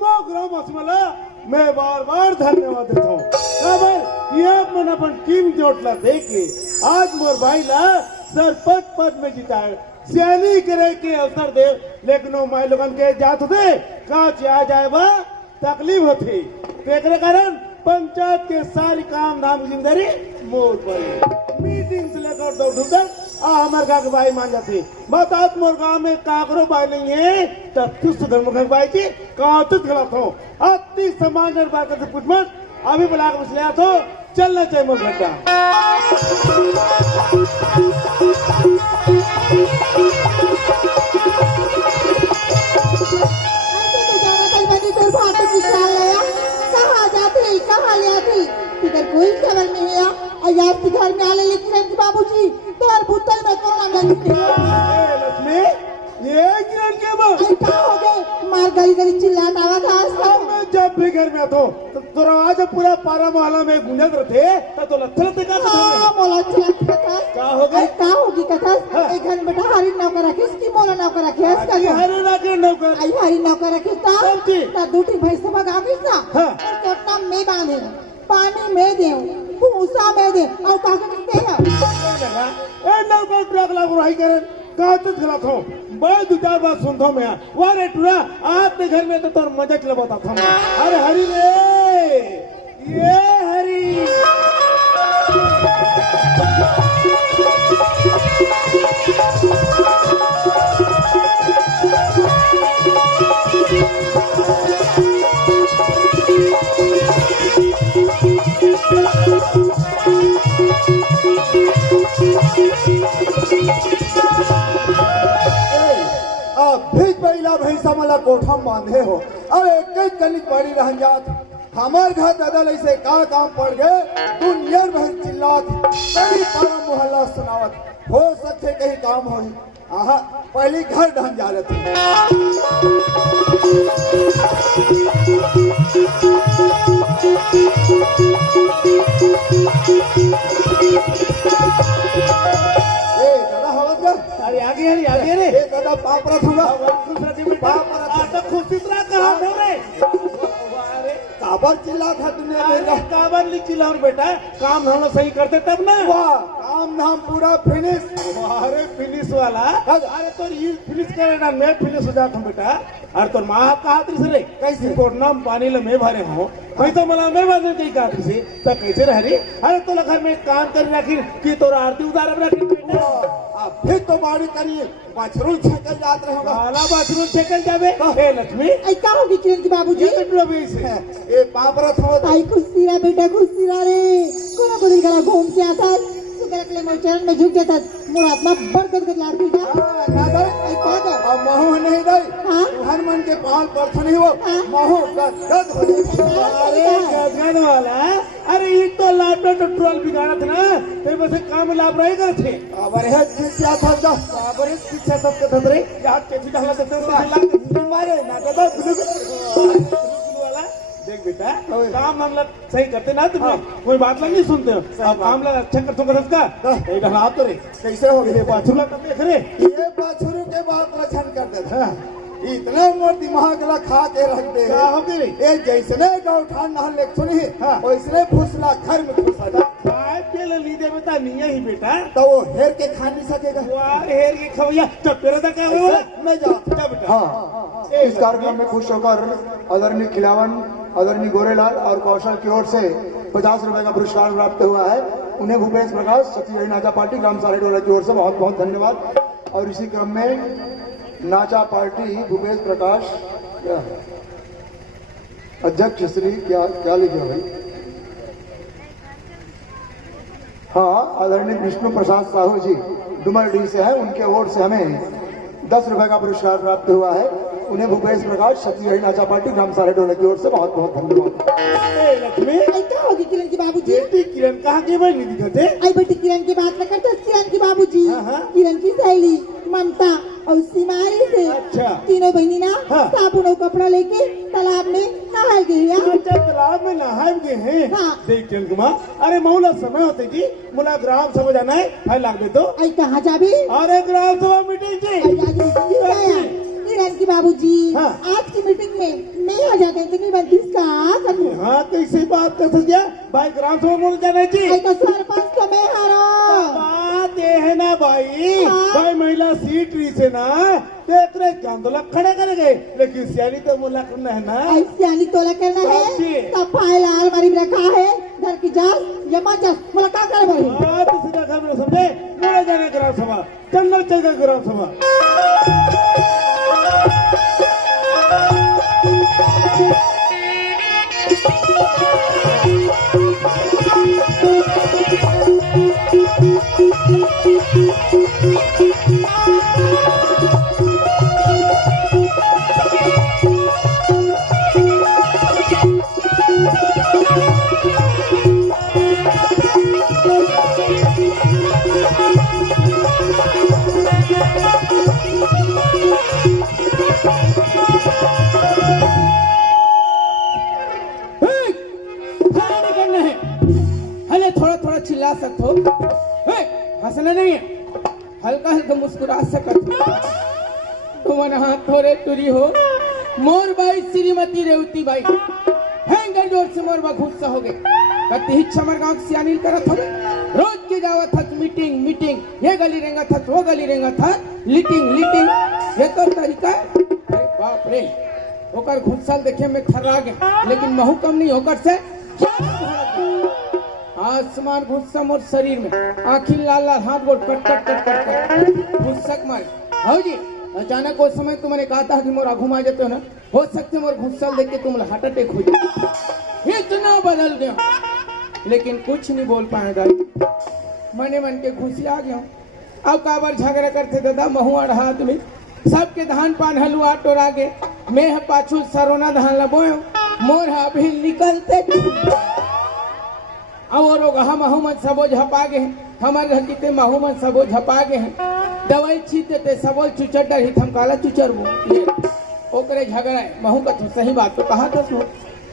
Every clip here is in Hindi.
मोग्राम असमला मैं बार बार धन्यवाद देता हूँ। खबर ये मन अपन टीम जोटला देखे आज मोर भाई ला सरपंच पद में जिताए सियानी करे के अवसर दे, लेकिन वो मैं लोगन के जात दे काच आ जाए बा तकलीफ होती। तेरे कारण पंचायत के सारी काम धाम की जिम्मेदारी मोर पर। मीटिंग से लेकर दौड़ तक हमारे गाँव के भाई मान जाते। बता मोर गाँव में काकरो भाई नहीं है तब सुधर भाई की कहाँ तक गलत हो अति समान बात करते कुछ मत अभी बुला कर मसले तो चलना चाहिए मोर घटा। कोई खबर नहीं है और यार के घर में आले लेकिन बाबूजी तोर बोतल में कौन लगी लक्ष्मी ये किरण के बाप क्या हो गए मार गली गली चिल्लाता आवाज आ मैं जब भी घर में तो दरवाजा पूरा पारा मोहल्ला में गूंजत रहते तो लथलते का हां मोला चलता क्या हो गए क्या होगी कथा एक घर में बेटा हरी नौकर रखे इसकी मोला नौकर रखे इसका हरी नौकर आई हरी नौकर रखे ता दूटी भैंस भगा के ना कोटना में बांधे पानी में दे भूसा में दे और का करते हैं ए नौकर ट्रक ला बुराई करन का तो गलत हो बड़े दो चार बात सुनता हूं मैं वारे टुरा आपके घर में तो तोर मजा चला बताता हूं। अरे हरी रे ये हरी भी पहला भैंसा मला कोठा बांधे हो अब एक कनिक बड़ी रह जात हमार घर दादा ऐसे का काम पड़ गए दुनिया भर चिल्लात कई पारा मोहल्ला सुनावत हो सकते कहीं काम हो आहा पहले घर ढंग जा रहे अरे आगे रे दादा पाप रखूंगा खुशी कहा रे काबर चिल्ला था दुनिया में काबर ली चिल्ला बेटा काम धाम सही करते तब ना वाह काम धाम पूरा फिनिश अरे फिनिश वाला अरे तो ये फिनिश करे ना मैं फिनिश हो जाता हूँ बेटा। अरे तो माँ कहा से रे कैसे कोटना पानी ले मैं भरे हूँ कहीं तो मला मैं बाजू कहीं कहा से तो कैसे रह रही। अरे तो घर में काम कर रखी कि तोरा आरती उतार रखी फिर तो बाड़ी करिए बाथरूम छेकल जात रहे वाला बाथरूम छेकल जावे हे लक्ष्मी क्या होगी किरण के बाबूजी ये पापरत हो आई खुशी रा बेटा खुशी रा रे कोना को दिन करा घूम के आता सुगरकले मोर चरण में झुक जाता मोर आत्मा बरकत के लाग बेटा नादर आई पादा और मोह नहीं गई हां हर मन के पाल पर नहीं हो मोह गद हो अरे गदगद वाला अरे ये तो लापटा तो ट्रोल बिगाड़त ना ते बस काम लाभ रही करथे अबर है क्या था जा अबर है शिक्षा सब के धंधरे याद के भी ढला देते लाग मारे ना दादा वाला देख बेटा काम मामला सही करते ना तुम कोई बात नहीं सुनते हो काम लगा अच्छा कर तुम का ये ढला तो रे कैसे हो गए बाथरूम का देख रे ये बाथरूम के बाद रक्षण कर देता इतना मोर दिमाग ला खा के रख दे क्या हो गई ये जैसने गौठान नहर लेख सुनी वैसने फुसला घर में घुसा जा खाए पिए ली दे बता नहीं ही बेटा तो वो हेर के खा नहीं सकेगा वाह हेर के खवैया जब तेरा था क्या हुआ मैं जा बेटा हाँ इस कार्यक्रम में खुश होकर आदरणीय खिलावन आदरणीय गोरेलाल और कौशल की ओर से 50 रुपए का पुरस्कार प्राप्त हुआ है। उन्हें भूपेश प्रकाश शक्तिशाली नाचा पार्टी ग्राम सारेडोला की ओर से बहुत बहुत धन्यवाद। और इसी क्रम में नाचा पार्टी भूपेश प्रकाश अध्यक्ष श्री क्या लिखे भाई हाँ आदरणीय विष्णु प्रसाद साहू जी डुमरडी से है, उनके ओर से हमें 10 रुपए का पुरस्कार प्राप्त हुआ है। उन्हें भूपेश प्रकाश शक्तिशाली नाचा पार्टी ग्राम सारेडोला की ओर से बहुत बहुत धन्यवाद। लक्ष्मी क्या होगी किरण की बाबूजी बेटी किरण कहाँ की भाई नहीं दिखते आई बेटी किरण की बात न करते किरण की बाबूजी किरण की सहेली ममता और सिमारी से अच्छा तीनों बहनी ना साबुन और कपड़ा लेके तालाब में नहाए गए अच्छा तालाब में नहाए गए हैं हाँ। देख किरण कुमार अरे मौला समय होते जी मुला ग्राम सभा जाना है भाई लाग दे तो आई कहाँ जाबी अरे ग्राम सभा मीटिंग जी जानकी बाबूजी हाँ। आज की मीटिंग में मैं आ जाते इतनी बंदी का करूँ हाँ कैसे बात कर सकिया भाई ग्राम सभा बोल जाने ची तो सरपंच तो मैं हारो बात ये है ना भाई हाँ। भाई महिला सीट रही से ना तो इतने गंदलक खड़े कर गए लेकिन सियानी तो बोला करना है ना ऐसे आनी तोला करना बाबूजी। है तब फाइल अलमारी में रखा है घर की जांच यमा जांच बोला क्या करे भाई हाँ तो सीधा घर में समझे बोले जाने ग्राम सभा जंगल चल ग्राम सभा नहीं करना है हले थोड़ा थोड़ा चिल्ला सकते हो हंसना नहीं है हल्का हल्का मुस्कुरा सकते हो तुम हाथ थोड़े तुरी हो मोर बाई श्रीमती रेवती बाई हैंगर जोर से मोर बा गुस्सा हो गए कति ही छमर गांव से अनिल करत हो रोज के जावा था मीटिंग मीटिंग ये गली रेंगा था वो गली रेंगा था लीटिंग लीटिंग ये तो तरीका है अरे बाप रे ओकर घुसल देखे में थर्रा गया लेकिन महू कम नहीं होकर से आसमान घुस्सा मोर शरीर में आखिर लाल लाल हाथ गोड़ कट कट कट कट कट घुस्सक मारे हाँ जी अचानक उस समय तुमने कहा था कि मोर घुमा जाते हो ना हो सकते मोर घुस्सल देख के तुम हार्ट अटैक हो जाए इतना बदल गया लेकिन कुछ नहीं बोल पाए दादी मने मन के खुशी आ गया अब काबर झगड़ा करते दादा महू अढ़ा आदमी सबके धान पान हलुआ टोरा गे मैं पाछू सरोना धान लबोयो मोर अभी निकलते और हम मन सबो झपा गए हमारे घर कितने महू मन सबो झपा गए हैं दवाई छीट देते सबो चुचर डर ही हम काला चुचर वो ये ओकरे झगड़ा है महू का तो सही बात तो कहा था सुनो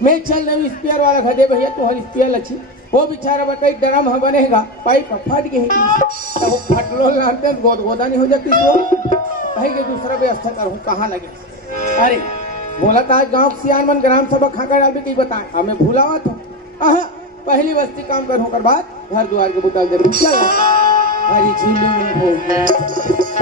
मैं चल रही स्पेयर वाला घदे भैया तुम्हारी स्पेयर अच्छी वो बेचारा बताई ड्रम हम बनेगा पाइप फट गई तब वो फटलो लाते गोद गोदा नहीं हो जाती तो कहीं के दूसरा व्यवस्था करूँ कहाँ लगे अरे बोला था आज गाँव सियान मन ग्राम सभा खाकर डाल भी कहीं बताए हमें भूला हुआ था पहली बस्ती काम कर होकर बाद घर द्वार के बुताल जरूर चल हरी झीली हो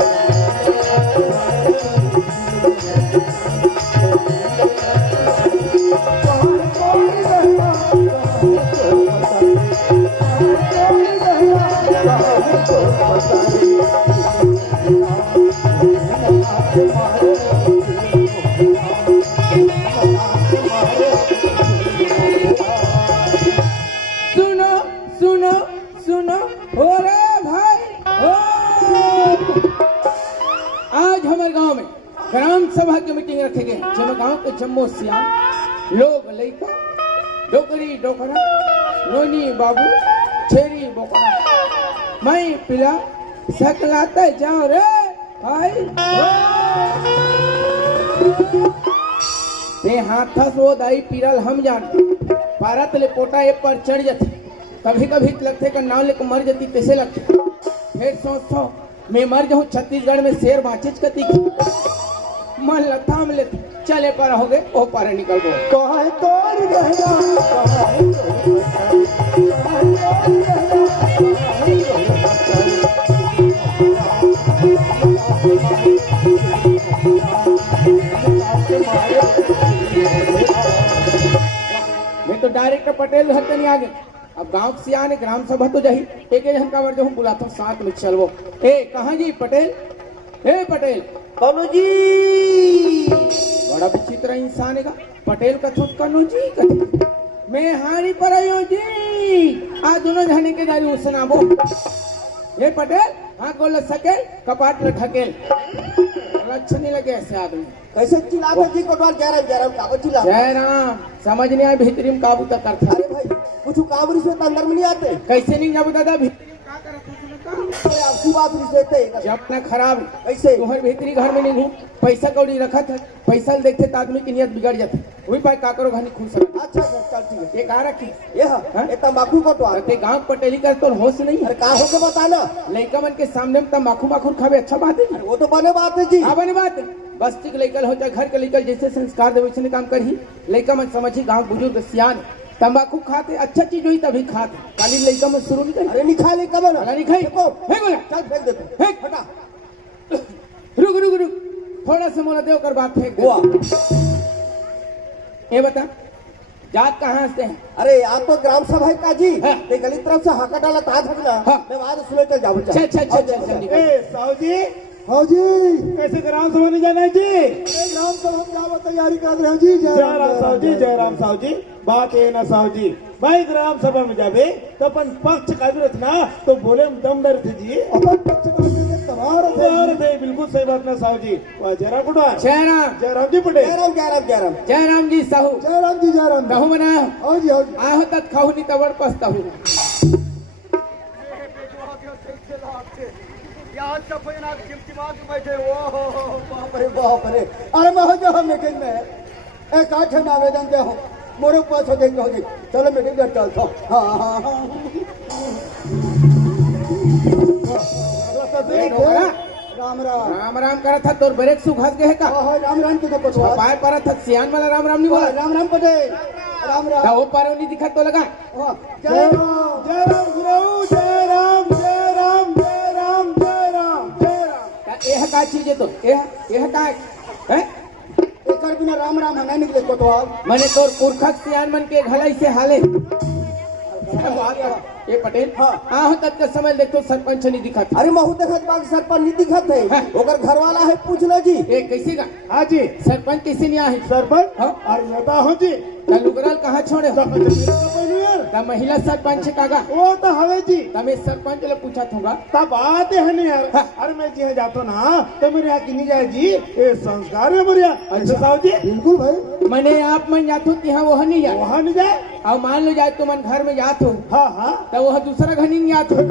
सुनो सुनो सुनो हो रे भाई हो आज हमारे गांव में ग्राम सभा की मीटिंग रखे गए जिसमें गांव के जम्मो सियान लोग लड़का डोकरी डोकरा नोनी बाबू छेरी बोकरा मैं पिला सकलाते जाओ रे भाई ते हाथा सो दाई पिरल हम जानते पारा तले पोटा ए पर चढ़ जाती कभी कभी लगते का नाव लेकर मर जाती कैसे लगते फिर सोचता मैं मर जाऊं छत्तीसगढ़ में शेर बाँचिज कती मन लता में लेते चले पर हो गए ओ पारा निकल गए कहे तोर गहना मैं तो डायरेक्टर पटेल हत्या नहीं आगे अब गांव से आने ग्राम सभा तो जाही एक जन का वर्ज हूँ बुलाता हूँ साथ में चलवो ए कहाँ जी पटेल ए पटेल कौन जी बड़ा विचित्र इंसान है पटेल का थुत कनो जी कथी मैं हारी पर आयो जी आज दोनों जाने के दारी सुनाबो ये पटेल हाँ गोल सकेल कपाट में ढकेल अच्छा नहीं लगे ऐसे आदमी कैसे चिल्लाते जी कोटवाल कह रहे काबू चिल्ला जय राम समझ नहीं आए भीतरी में काबू तक करता अरे भाई कुछ काम रिश्वत अंदर में नहीं आते कैसे नहीं जाबू दादा भीतरी में का करत अरे आपकी बात रिश्वत है जब ना खराब कैसे तुम्हारे भीतरी घर में नहीं हूँ पैसा कौड़ी रखा था पैसा देखते तो आदमी की नियत बिगड़ जाती वही पाए का करो घनी खुश रहो अच्छा चल ठीक है ये कहा रखी ये तंबाकू कोटवाल ते गांव पटेली कर तो होश नहीं अरे का हो के बताना लड़का मन के सामने में तम्बाकू माखू खावे अच्छा बात है वो तो बने बात है जी हाँ बने बात बस्ती के लइकल हो चाहे घर के लइकल जैसे संस्कार दे वैसे काम करही लइका मन समझी गांव बुजुर्ग सियान तंबाकू खाते अच्छा चीज हुई तभी खाते काली लइका मन शुरू नहीं करे अरे नहीं खा ले कब ना नहीं खाई फेंक बोला चल फेंक देते फेंक हटा रुक रुक रुक थोड़ा सा मोला देव कर बात फेंक दे हुआ ये बता जात कहाँ से है अरे आप तो ग्राम सभा है काजी हाँ। ते गली तरफ से हाका डाला ता था ना हाँ। मैं बाद सुने चल जाऊं चल चल चल चल चल निकल। ए साहू जी हाँ जी कैसे ग्राम सभा में जाना है जी ग्राम सभा में जावा तैयारी कर रहे हैं जी जय राम साहू जी जय राम साहू जी बात ये ना साहू जी भाई ग्राम सभा में जाबे तो अपन पक्ष का जरूरत ना तो बोले हम दम डर थे जी अपन पक्ष का तबार और थे बिल्कुल सही बात ना साहू जी वाह जयराम कुटवा जयराम जी पटेल जयराम जी साहू जय राम जी जय राम कहूँ मना हाँ जी हाँ जी आहो तक खाऊ नहीं तबड़ पछता हूँ बाप रे बाप रे अरे मैं हो जाओ मीटिंग में एक आठ आवेदन दे हो मोरे पास हो देंगे होगी चलो मीटिंग में चलता हूँ हाँ हाँ हाँ राम राम राम राम करा था तोर ब्रेक सुखास गए का हाँ राम राम तुझे पटवा पाए पर था सियान वाला राम राम नहीं बोला राम राम पटेल राम राम ता वो पारो नहीं दिखा तो लगा हाँ, जय राम गुरु जय राम जय राम जय राम जय राम जय राम ता यह का चीज है तो यह का है एक बिना राम राम हना निकले पटवा मैंने तोर पुरखक सियान मन के घलाई से हाले बात कर ये पटेल हाँ। आहो तक का समय देखो सरपंच नहीं दिखा था अरे महू देखत बाग सरपंच नहीं दिखत है हाँ। ओकर घर वाला है पूछना जी ये कैसे का हाँ जी सरपंच कैसे नहीं आए सरपंच हाँ। और नेता हो जी ता लुगराल कहाँ छोड़े हो? यार ता महिला सरपंच कागा वो तो हवे जी ता मैं सरपंच ले पूछा था तब बात है नहीं यार हाँ। अरे मैं जी जाता ना तो मेरे यहाँ की नहीं जाए जी ये संस्कार है मेरे यहाँ अच्छा साहू जी बिल्कुल भाई मैंने आप मन जात हो तिहा वह नहीं जाए वहाँ नहीं जाए और मान लो जाए तो मन घर में जात हो हाँ हाँ तो वह दूसरा घर नहीं जात हो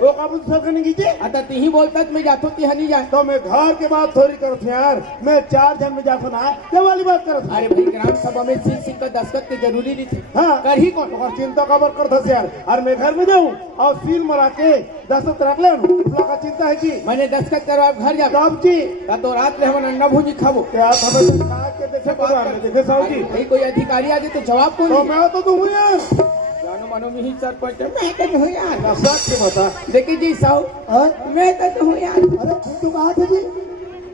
वो काबू दूसरा करने कीजिए अतः तिही बोलता मैं जात हो तिहा नहीं जाए तो मैं घर के बात थोड़ी करते यार मैं 4 जन में जाता ना क्या वाली बात करत अरे भाई ग्राम सभा में सिर सिर का दस्तखत के जरूरी नहीं थे हाँ कर ही कौन और चिंता खबर करता यार और मैं घर में जाऊँ और सील मरा के दस्तखत रख ले का चिंता है जी मैंने दस्तखत करवा घर जा साहब जी तो रात में हम अंडा भूजी खाबो क्या आप हमें खा के देखे भगवान ने देखे साहू जी भाई कोई अधिकारी आ जाए तो जवाब कौन तो देगा? मैं तो दूँ यार जानो मानो में ही सरपंच है मैं तो हूँ यार नफरत से बता देखिए जी साहू हाँ? मैं तो हूँ यार अरे तू कहाँ थे जी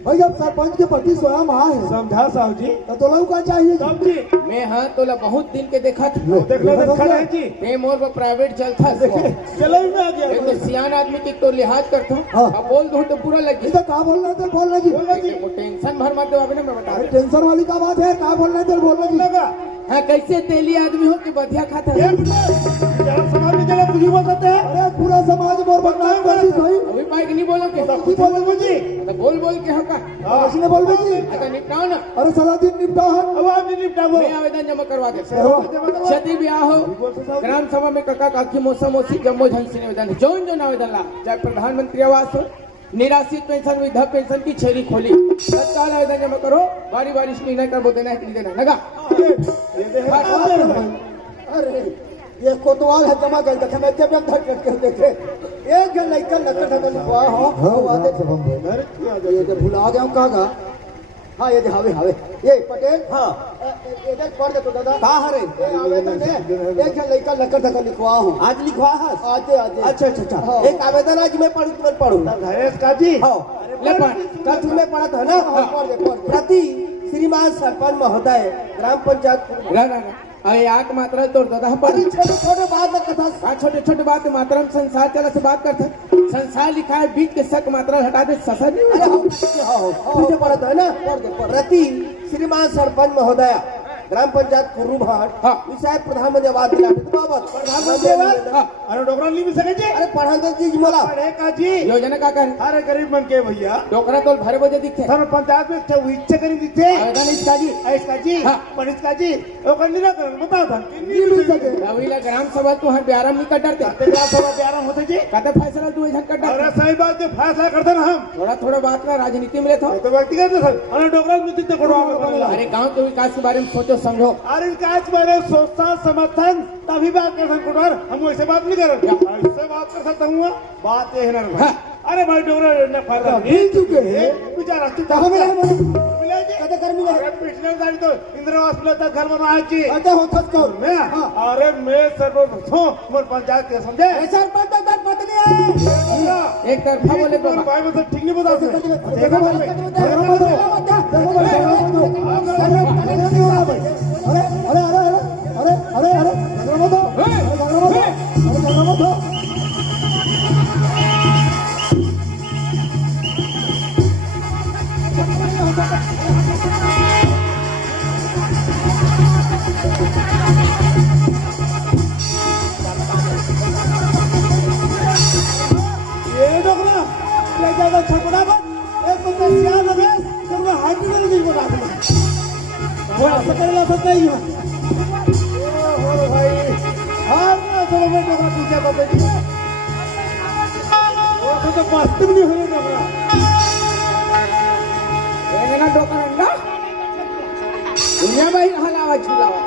भाई अब सरपंच के पति स्वयं आए हैं समझा साहू जी तो लोग का चाहिए जी साहब जी मैं हाँ तो बहुत दिन के देखा था देख लो तो खड़ा है जी मैं मोर वो प्राइवेट चलता चलो ही में आ गया एक तो सियान आदमी के तो लिहाज करता हूँ हाँ। अब बोल दूँ तो बुरा लगे इधर कहाँ बोल रहे थे बोल रहे जी बोला जी वो टेंशन भर मत दो अभी मैं बता अरे रहा टेंशन वाली का बात है कहाँ बोल रहे थे बोल रहे जी लगा हाँ कैसे तेली आदमी हो कि बधिया खाता है एक मिनट जरा समाज में जगह कुछ बताते हैं अरे पूरा समाज मोर बदनाम कर दी भाई अभी पाइक नहीं बोलोगे तो कुछ बोलो जी तो बोल बोल के हाँ का किसने बोल रहे जी अच्छा निपटाओ ना अरे सारा दिन निपटा है अब आप जी निपटा वो मैं आवेदन जमा करवा दे जमा करवा। क्षति ब्याह हो ग्राम सभा में काका काकी मौसा मौसी जम्मो झन से निवेदन जौन जौन आवेदन ला चाहे प्रधानमंत्री आवास हो निराश्रित पेंशन वृद्धा पेंशन की छेरी खोली तत्काल आवेदन जमा करो बारी बारी से निर्णय कर देना है कि नहीं देना लगा ये दे है अरे ये कोतवाल है जमा कर देखे मैं जब धक करके देखे एक जन लड़का लकड़ ढकल हुआ हो वो आदे घर क्यों आ ये तो भुला गया हूं कागा हाँ ये हावे हावे ये पटेल हाँ ये देख पढ़ दे तो दादा का हरे आवेदन दे एक जन लड़का लकड़ ढकल लिखवा हूं आज लिखवा है आते आते अच्छा अच्छा अच्छा हाँ। एक आवेदन आज मैं पढ़ू तुम्हें पढ़ू धनेश का जी हाँ ले पढ़ कल तुम्हें पढ़ा था ना पढ़ दे प्रति श्रीमान सरपंच महोदय ग्राम पंचायत रह अरे आग मात्रा तोड़ दादा पर अरे छोटे छोटे बात में कथा हाँ छोटे छोटे बात मात्रा में संसार चला से बात करते संसार लिखा है बीच के शक मात्रा हटा दे ससा नहीं अरे हुआ। तुझे पढ़ा था ना प्रति श्रीमान सरपंच महोदय ग्राम पंचायत कुर्रू भाट हाँ। विषय प्रधानमंत्री आवास दिलाने बाबत प्रधानमंत्री आवास हाँ, अरे डोकरा नहीं मिल सके जी अरे प्रधानमंत्री जी बोला अरे का जी योजना का कर अरे गरीब मन के भैया डोकरा तो भरे बजे दिखते सर पंचायत में थे इच्छा करी दिखे आवेदन इसका जी इसका जी हाँ। पर इसका जी वो कर नहीं कर बताओ था नहीं मिल सके रवीला ग्राम सभा तू हम ब्यारम नहीं कर डरते तेरा थोड़ा प्यारा होते जी कहते फैसला तू इधर कर अरे डरते सही बात जो फैसला करते ना हम थोड़ा थोड़ा बात का राजनीति में लेते हो तो व्यक्तिगत सर अरे डोकरा में चित्त करो अरे गांव के विकास के बारे में सोचो समझो। अरे काज मैंने सोचता समर्थन तभी बात कर सकता हूँ। हम वैसे बात नहीं कर रहे, ऐसे बात कर सकता हूँ। बात ये है ना भाई। अरे भाई डोरा ने फायदा मिल चुके हैं बेचारा तू कहाँ मिला है बोले मिला जी कदा कर मिला अरे पिछले साल तो इंदिरावास मिला था घर बनाया अच्छा होता कौन मैं अरे मैं सरपंच हूँ मोर पंचायत के समझे सरपंच का पत्नी है एक तरफा बोले तो भाई मतलब ठीक नहीं बता सकते देखो भाई अरे अरे अरे अरे अरे अरे छपड़ा बन एक बंदा सियान लगे तो वो हाइट में नहीं बता सकता वो ऐसा करेगा सकता ही है ओ भाई हार ना तो मैं तो पीछे बता दी वो तो वास्तव नहीं होने डोकरा ये ना डोकरा ना दुनिया में ही हलावा झुलावा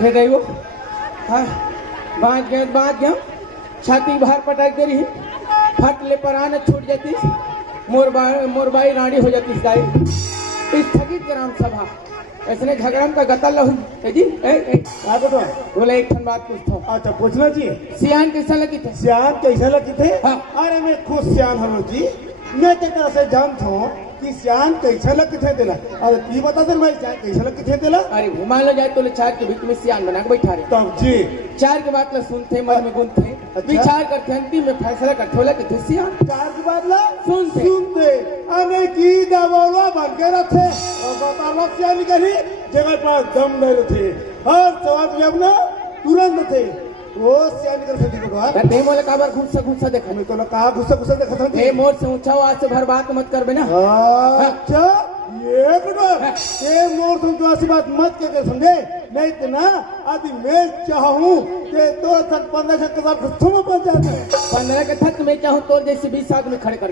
हे देखो हाँ बात गया छाती बाहर पटक दे रही फट ले परान छूट जाती मोरबाई रानी हो जाती गाय स्थगित ग्राम सभा ऐसने झगड़ा का गता लहू जी बोले एक ठन बात पूछता अच्छा पूछना जी सियान कैसा लगी थे सियान कैसा लगी थे हाँ। अरे मैं खुद सियान हूँ जी मैं ते तरह से जानता हूँ कि सियान कैसा लग थे तेला अरे तू बता दे मैं सियान कैसा लग थे तेला अरे घुमा लो जाए तो ले चार के बीच में सियान बना के बैठा रहे तब जी चार के बात ला सुनते मन में गुनते विचार करते अंतिम में फैसला करते होला कि थे सियान चार की बात ला सुनते अरे की दबावा बन के रखे और बता लो सियान कही जगह पर दम नहीं थे हर सवाल जब ना तुरंत थे वो सियान कर सकती भगवान ते मोले काबर घुसा देखा मैं तो ना कहा गुस्सा देखा था ए मोर से ऊंचा आज से भर बात मत कर बेना अच्छा ये बिल्कुल ये मोर तुम तो ऐसी बात मत के समझे नहीं तो ना आदि मैं चाहूँ कि तो तक 15 के बाद तुम पहुंच जाते 15 के थक मैं चाहूँ तो जैसे 20 आदमी खड़े कर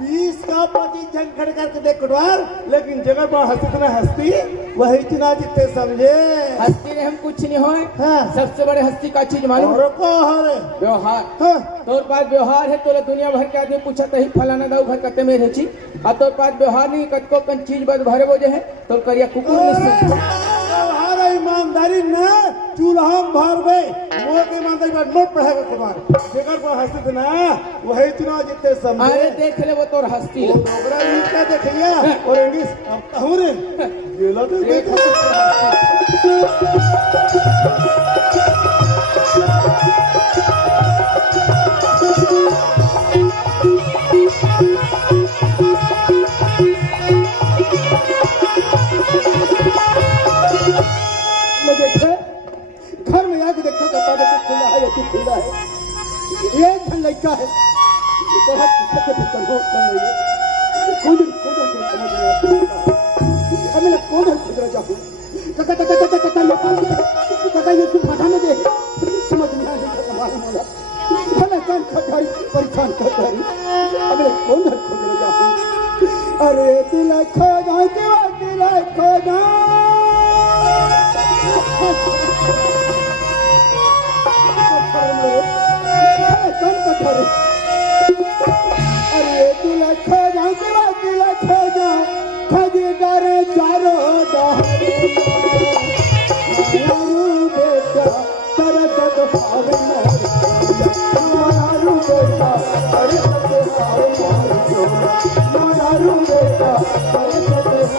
20 का 25 जन खड़े करके देख कुटवार लेकिन जगह पर हंसती ना हंसती वही इतना जितने समझे हस्ती रे हम कुछ नहीं होए हाँ। सबसे बड़े हस्ती का चीज मालूम और को हरे व्यवहार हाँ। तोर पास व्यवहार है तो दुनिया भर के आदमी पूछा ही फलाना दाऊ घर कते में रहची और तोर पास व्यवहार नहीं कतको कन चीज बद भरे बोझे है तो करिया कुकुर नहीं हमारा ईमानदारी ना चूल्हा भर गए मोर के ईमानदारी पर नोट पढ़ेगा कुमार जगह पर हंसते ना वही इतना जितने समझे अरे देख ले वो तोर हस्ती वो डोगरा भी क्या देखिया और इंग्लिश अब कहूँ रे गेला तो देख घर में आके देखो कपाट खुला है या खुला है ये धन लड़का है बहुत किसके भीतर हो कर रही है कौन समझ नहीं आता हमें कौन है खुद जाऊँ काका ये तुम पता नहीं दे समझ नहीं आ रहा हमारा मोला भले कान खटाई परेशान कर रही हमें कौन है खुद जाऊँ अरे दिल खो जाए दिल खो जाए अरे दिल खो जाऊं दिल खो जाऊं खजी डरे चारो बेटा तरस भावे मारू बेटा तरस मारू बेटा तरस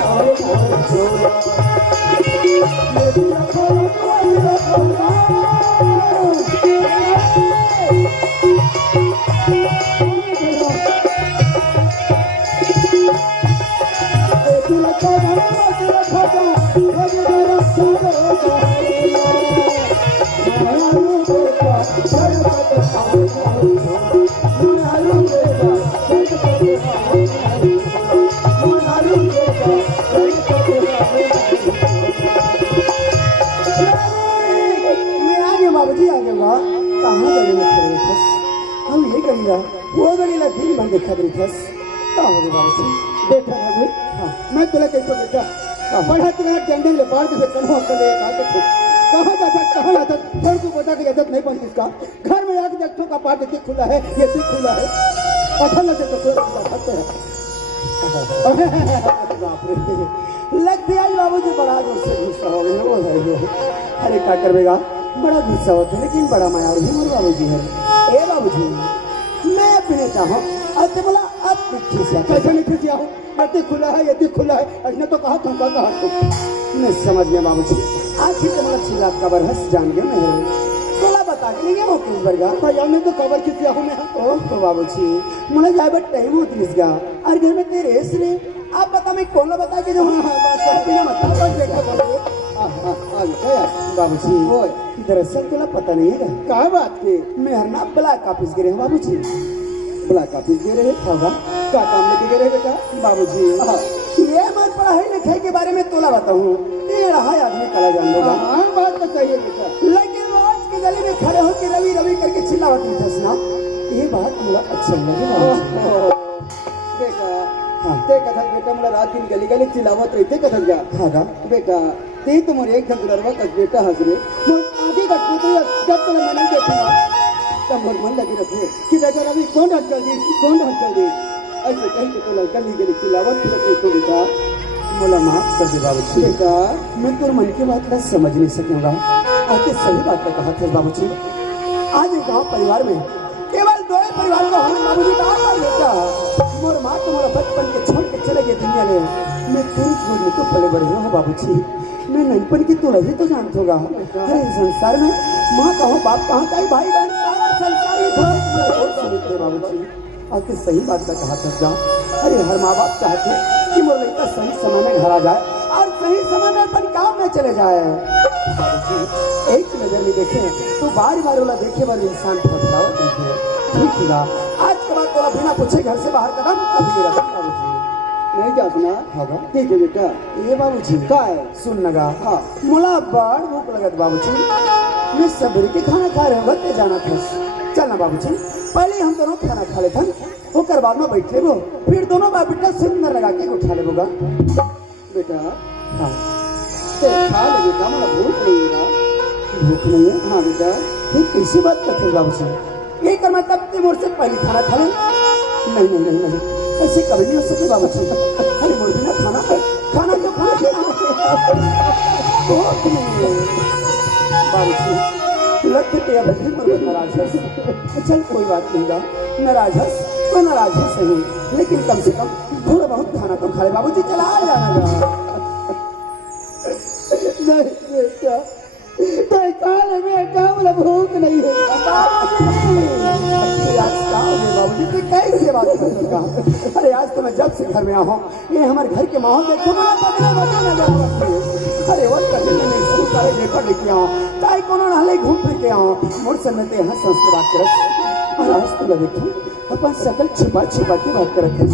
वो गलीला दिन भर देखा देखा मैं तुला कहतो बेटा पढ़ा तेरा डंडे ले बाढ़ के कन्हो कर दे कहाँ जाता घर को बता के इज्जत नहीं बनती इसका घर में आके देखो का पार्ट ये खुला है ये भी खुला है अठल लगे तो बाप रे लगती आज बाबूजी बड़ा जोर से गुस्सा हो गए वो है जो अरे क्या करवेगा बड़ा गुस्सा होता है लेकिन बड़ा माया और मोर बाबूजी है ए बाबूजी मैं अपने चाहो अब बोला अब खिसिया कैसे नहीं खिसिया हो ये खुला है उसने तो कहा तुम कहा मैं समझ गया बाबूजी आखिर तो मतलब छिला कबर हंस जान गया मैं तोला बता के नहीं गया वो किस बरगा भाई हमने तो कबर खिसिया हूं मैं ओ तो बाबूजी मुझे जाए बट टाइम होती इसका और घर में तेरे इसने आप बता मैं कौन बता के जो बात करती ना मत बस देखा बाबूजी वो दरअसल तुला पता नहीं है क्या बात की मैं हर ना ब्लैक ऑफिस गिरे बाबूजी ब्लैक ऑफिस गिरे होगा क्या काम लेके गए बेटा बाबूजी ये मत पढ़ाई लिखाई के बारे में तोला बताऊं ये रहा आदमी कला जान लेगा हाँ बात तो सही है बेटा लेकिन रोज की गली में खड़े होकर रवि रवि करके चिल्लावत नहीं था सुना ये बात मुझे अच्छा लगे बेटा हाँ ते कथा बेटा मुझे रात दिन गली गली चिल्लावत रहते कथा जा हाँ बेटा ते तुम्हारे एक घंटा नरवा का बेटा हंसरे आगे का पुत्र जब तुम्हें मैंने देखा तब मन लगे रखे कि बेटा रवि कौन हट कर दी ऐसे कहीं तो गली गली चिल्लावत तो बेटा बोला माफ कर दे बाबूजी बेटा मैं तो मन की बात का समझ नहीं सकूंगा आते सही बात का कहा था बाबूजी आज गांव परिवार में केवल दो परिवार का हम बाबूजी कहा था बेटा मोर माँ तो मोरा बचपन के छोड़ के चले गए दुनिया में मैं तेरी छोड़ में तो पले बड़े हो बाबूजी मैं ननपन की तो लगी तो जानते होगा अरे संसार में माँ कहो बाप कहाँ का भाई बहन सारा संसार ही थोड़ा बाबूजी आके सही बात का कहा था अरे हर माँ बाप चाहते कि मोर लड़का सही समय में घर आ जाए और सही समय में अपन काम में चले जाए एक नजर में देखे तो बार बार वाला देखे वाले इंसान फटकावट देखे ठीक है आज के बाद तोला बिना पूछे घर से बाहर कदम अभी मेरा बाबूजी नहीं जा सुना हाँ ठीक है बेटा ये बाबूजी का है सुन लगा हाँ मुला बड़ भूख लगत बाबूजी मैं सबरी के खाना खा रहे होगा जाना था चलना बाबूजी पहले हम दोनों खाना खा लेते वो कर बाद में बैठे वो फिर दोनों बाप बेटा सुंदर लगा के उठा ले होगा बेटा हाँ तो खा लगेगा मतलब भूख नहीं है हाँ बेटा ठीक कैसी बात करते बाबूजी ये कर मतलब कि मुझसे पहले खाना खा ले नहीं ऐसे कभी नहीं हो सके बाबूजी अरे मुझे ना खाना तो बाबूजी लगते ते अब पर नाराज है चल कोई बात नहीं गा नाराज है तो नाराज है सही लेकिन कम से कम थोड़ा बहुत खाना तो खा ले बाबूजी चला आ जाना नहीं बेटा में भूख नहीं है बाबूजी तो कैसे बात कर अरे आज तो मैं जब से घर में आया हूँ ये हमारे घर के माहौल देखो अरे वो पेपर लेके आओ चाहे कोनो नहले घूम फिर के आओ मोर सन्नते हंस हंस के बात करत और आज तो देखो अपन सकल छिपा के बात करत है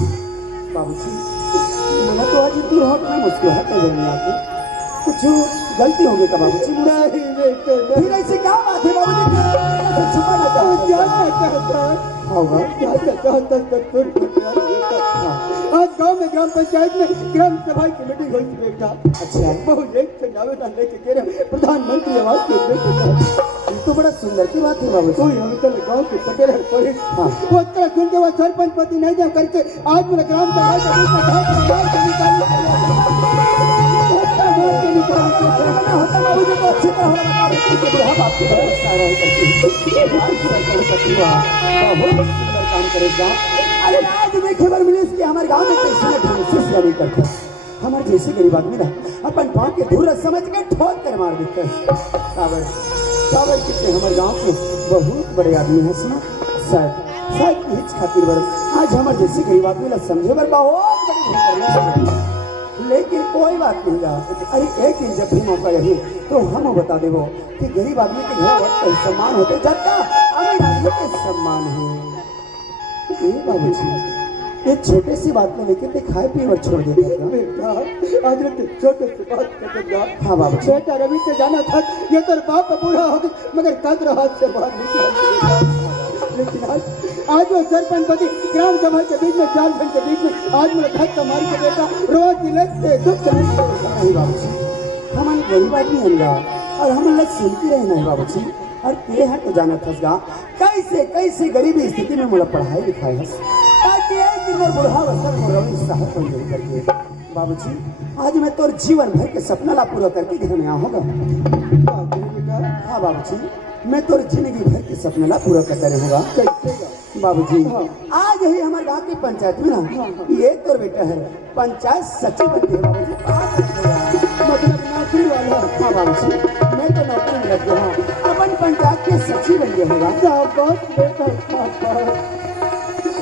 बाबूजी मैंने तो आज दूर होट में मुस्कुराहट नजर नहीं आती कुछ गलती हो गई का बाबूजी फिर ऐसे क्या बात है बाबूजी छुपा ना होगा आज गांव में ग्राम पंचायत में ग्राम सभा की मीटिंग हुई थी बेटा अच्छा बहुत एक से आवेदन लेके कह रहे प्रधानमंत्री आवास योजना तो बड़ा सुंदर की बात है बाबू कोई हम तो गांव के पटेल पड़े वो तरह सुन के वो सरपंच पति नहीं जा करके आज मेरा ग्राम सभा काम करेगा अरे आज मैं खबर मिली इसकी हमारे गांव में कैसे नहीं करते हमारे जैसे गरीब आदमी ना अपन गांव के दूर समझ के ठोक कर मार देते कितने हमारे गांव के बहुत बड़े आदमी हैं सुना शायद हिच खातिर बर आज हमारे जैसे गरीब आदमी ना समझे बर बहुत बड़ी लेकिन कोई बात नहीं गा अरे एक दिन जब भी मौका रही तो हम बता देवो कि गरीब आदमी के घर वक्त सम्मान होते जबका अमीर आदमी के सम्मान है बाबूजी एक छोटे सी बात को लेकर के खाए पी और छोड़ देगा बेटा आज छोटे से बात करेगा हाँ बाबू बेटा रवि के जाना था ये तो बाप का बूढ़ा हो गया मगर कद हाथ से बाहर निकल लेकिन आज वो सरपंच पति ग्राम सभा के बीच में 4 जन के बीच में आज मेरा धक्का मार के बेटा रोज जिलत से दुख नहीं बाबूजी हमारे गरीब आदमी है और हम लग सुनती रहे नहीं बाबूजी और ते हर तो जाना थसगा कैसे कैसे गरीबी स्थिति में मुझे पढ़ाई लिखाई है ताकि एक दिन और बुढ़ा अवसर में रवि साहब को नहीं करके बाबूजी आज मैं तोर जीवन भर के सपना ला पूरा करके घर में आऊंगा हाँ बाबूजी मैं तोर जिंदगी भर के सपना ला पूरा करता रहूंगा बाबूजी आज ही हमारे गांव की पंचायत में ना ये तोर बेटा है पंचायत सचिव बन गए बाबूजी मतलब नौकरी वाला हाँ बाबूजी मैं तो नौकरी में लग गया हूँ अपन पंचायत के सचिव बन गया होगा बहुत बेटा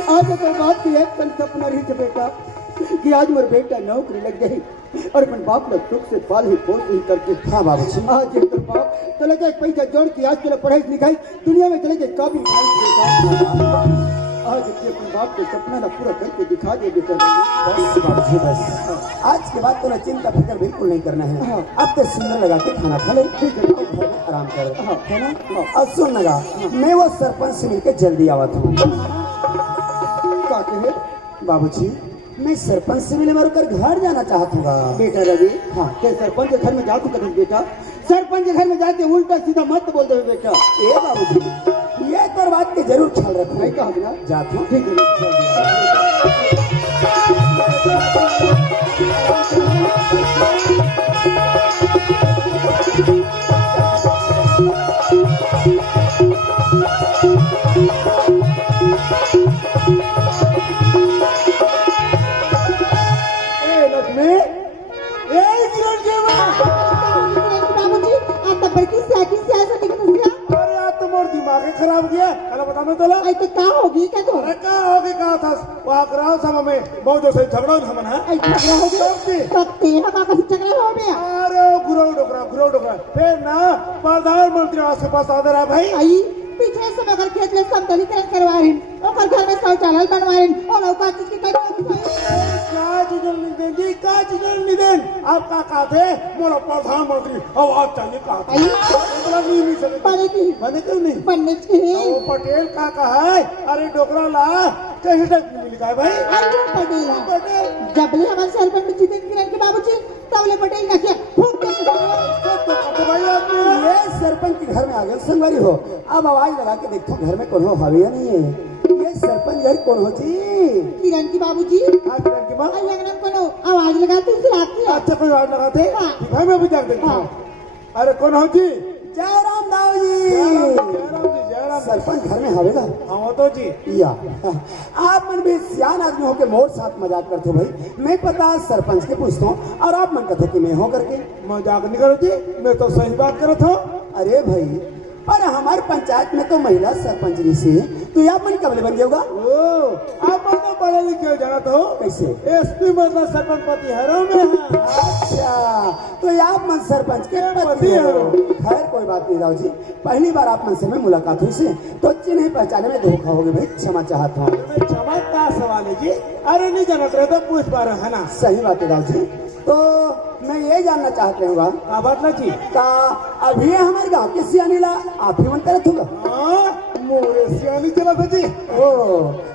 आज तो बात की एक पल सपना रही थे बेटा कि आज मेरा बेटा नौकरी लग गई और अपन बाप लोग सुख से पाल ही पोस ही करके हाँ बाबूजी आज एक तो बाप चले गए पैसा जोड़ के आज चले पढ़ाई लिखाई दुनिया में चले गए काबिल आज अपन बाप के सपना ना पूरा करके दिखा दे बेटा बस बाबूजी बस आज के बाद तो चिंता फिक्र बिल्कुल नहीं करना है अब तो सुंदर लगा के खाना खा ले आराम कर है ना अब सुन लगा मैं वो सरपंच से मिलकर जल्दी आवा था क्या कहे बाबूजी मैं सरपंच से मिले मर कर घर जाना चाहता हूँ बेटा रवि हाँ ते सरपंच के घर में जा तू कर बेटा सरपंच के घर में जाके उल्टा सीधा मत बोल दे बेटा ए बाबूजी ये कर बात के जरूर ख्याल रखना है कहा जाती हूँ ठीक दिमाग खराब गया अरे बता मैं तोला आई तो का होगी क्या तो अरे का होगी का था वहां ग्राम सभा में बहुत से झगड़ा हम ना आई झगड़ा हो गया तो तेरा का झगड़ा हो गया अरे गुरु डोकरा फिर ना प्रधानमंत्री आवास के पास आ रहा भाई आई पीछे से मगर खेत ले सब दलितकरण करवा रहे और घर में शौचालय बनवा रहे और औकात की कई का चीजल निदेन आप का कहते मोला प्रधानमंत्री आवाज चाहिए कहा बने क्यों नहीं बनने की वो पटेल का कहा है अरे डोकरा ला कैसे तक मिल गया भाई अरे पटेल जब ले हमारे सरपंच में जीते किरण के बाबूजी तब ले पटेल का क्या फूट के भाई ये सरपंच के घर में आ गए संगवारी हो अब आवाज लगा के देखो घर में कौन हो हावी या नहीं है ये सरपंच घर कौन हो जी किरण की बाबूजी हाँ किरण की माँ लगन कौन आवाज लगाते आती है अच्छा कोई आवाज लगाते भाई मैं भी जाकर देखता हूँ अरे कौन हो जी जयराम दाऊ जी जयराम सरपंच घर में हवेला हाँ तो जी या आप मन भी सियान आदमी हो के मोर साथ मजाक करते हो भाई मैं पता सरपंच के पूछता हूँ और आप मन कहते कि मैं हो करके मजाक नहीं करो जी मैं तो सही बात करता हूँ अरे भाई पर हमारे पंचायत में तो महिला सरपंच जी से तो आप मन कब बन गया आप मन तो पढ़े लिखे जाना तो कैसे एसपी मतलब सरपंच पति हरो में है अच्छा तो आप मन सरपंच के पति हो खैर कोई बात नहीं राव जी पहली बार आप मन से मैं मुलाकात हुई से तो चिन्ह पहचाने में धोखा हो गया भाई क्षमा चाहता हूँ क्षमा का सवाल है जी अरे नहीं जानत रहे तो पूछ पा रहे है ना सही बात है राव जी तो मैं ये जानना चाहते हूँ बात ना जी का अभी हमारे गाँव के सियानी ला आप ही मन करत होगा मोरे सियानी चला था जी ओ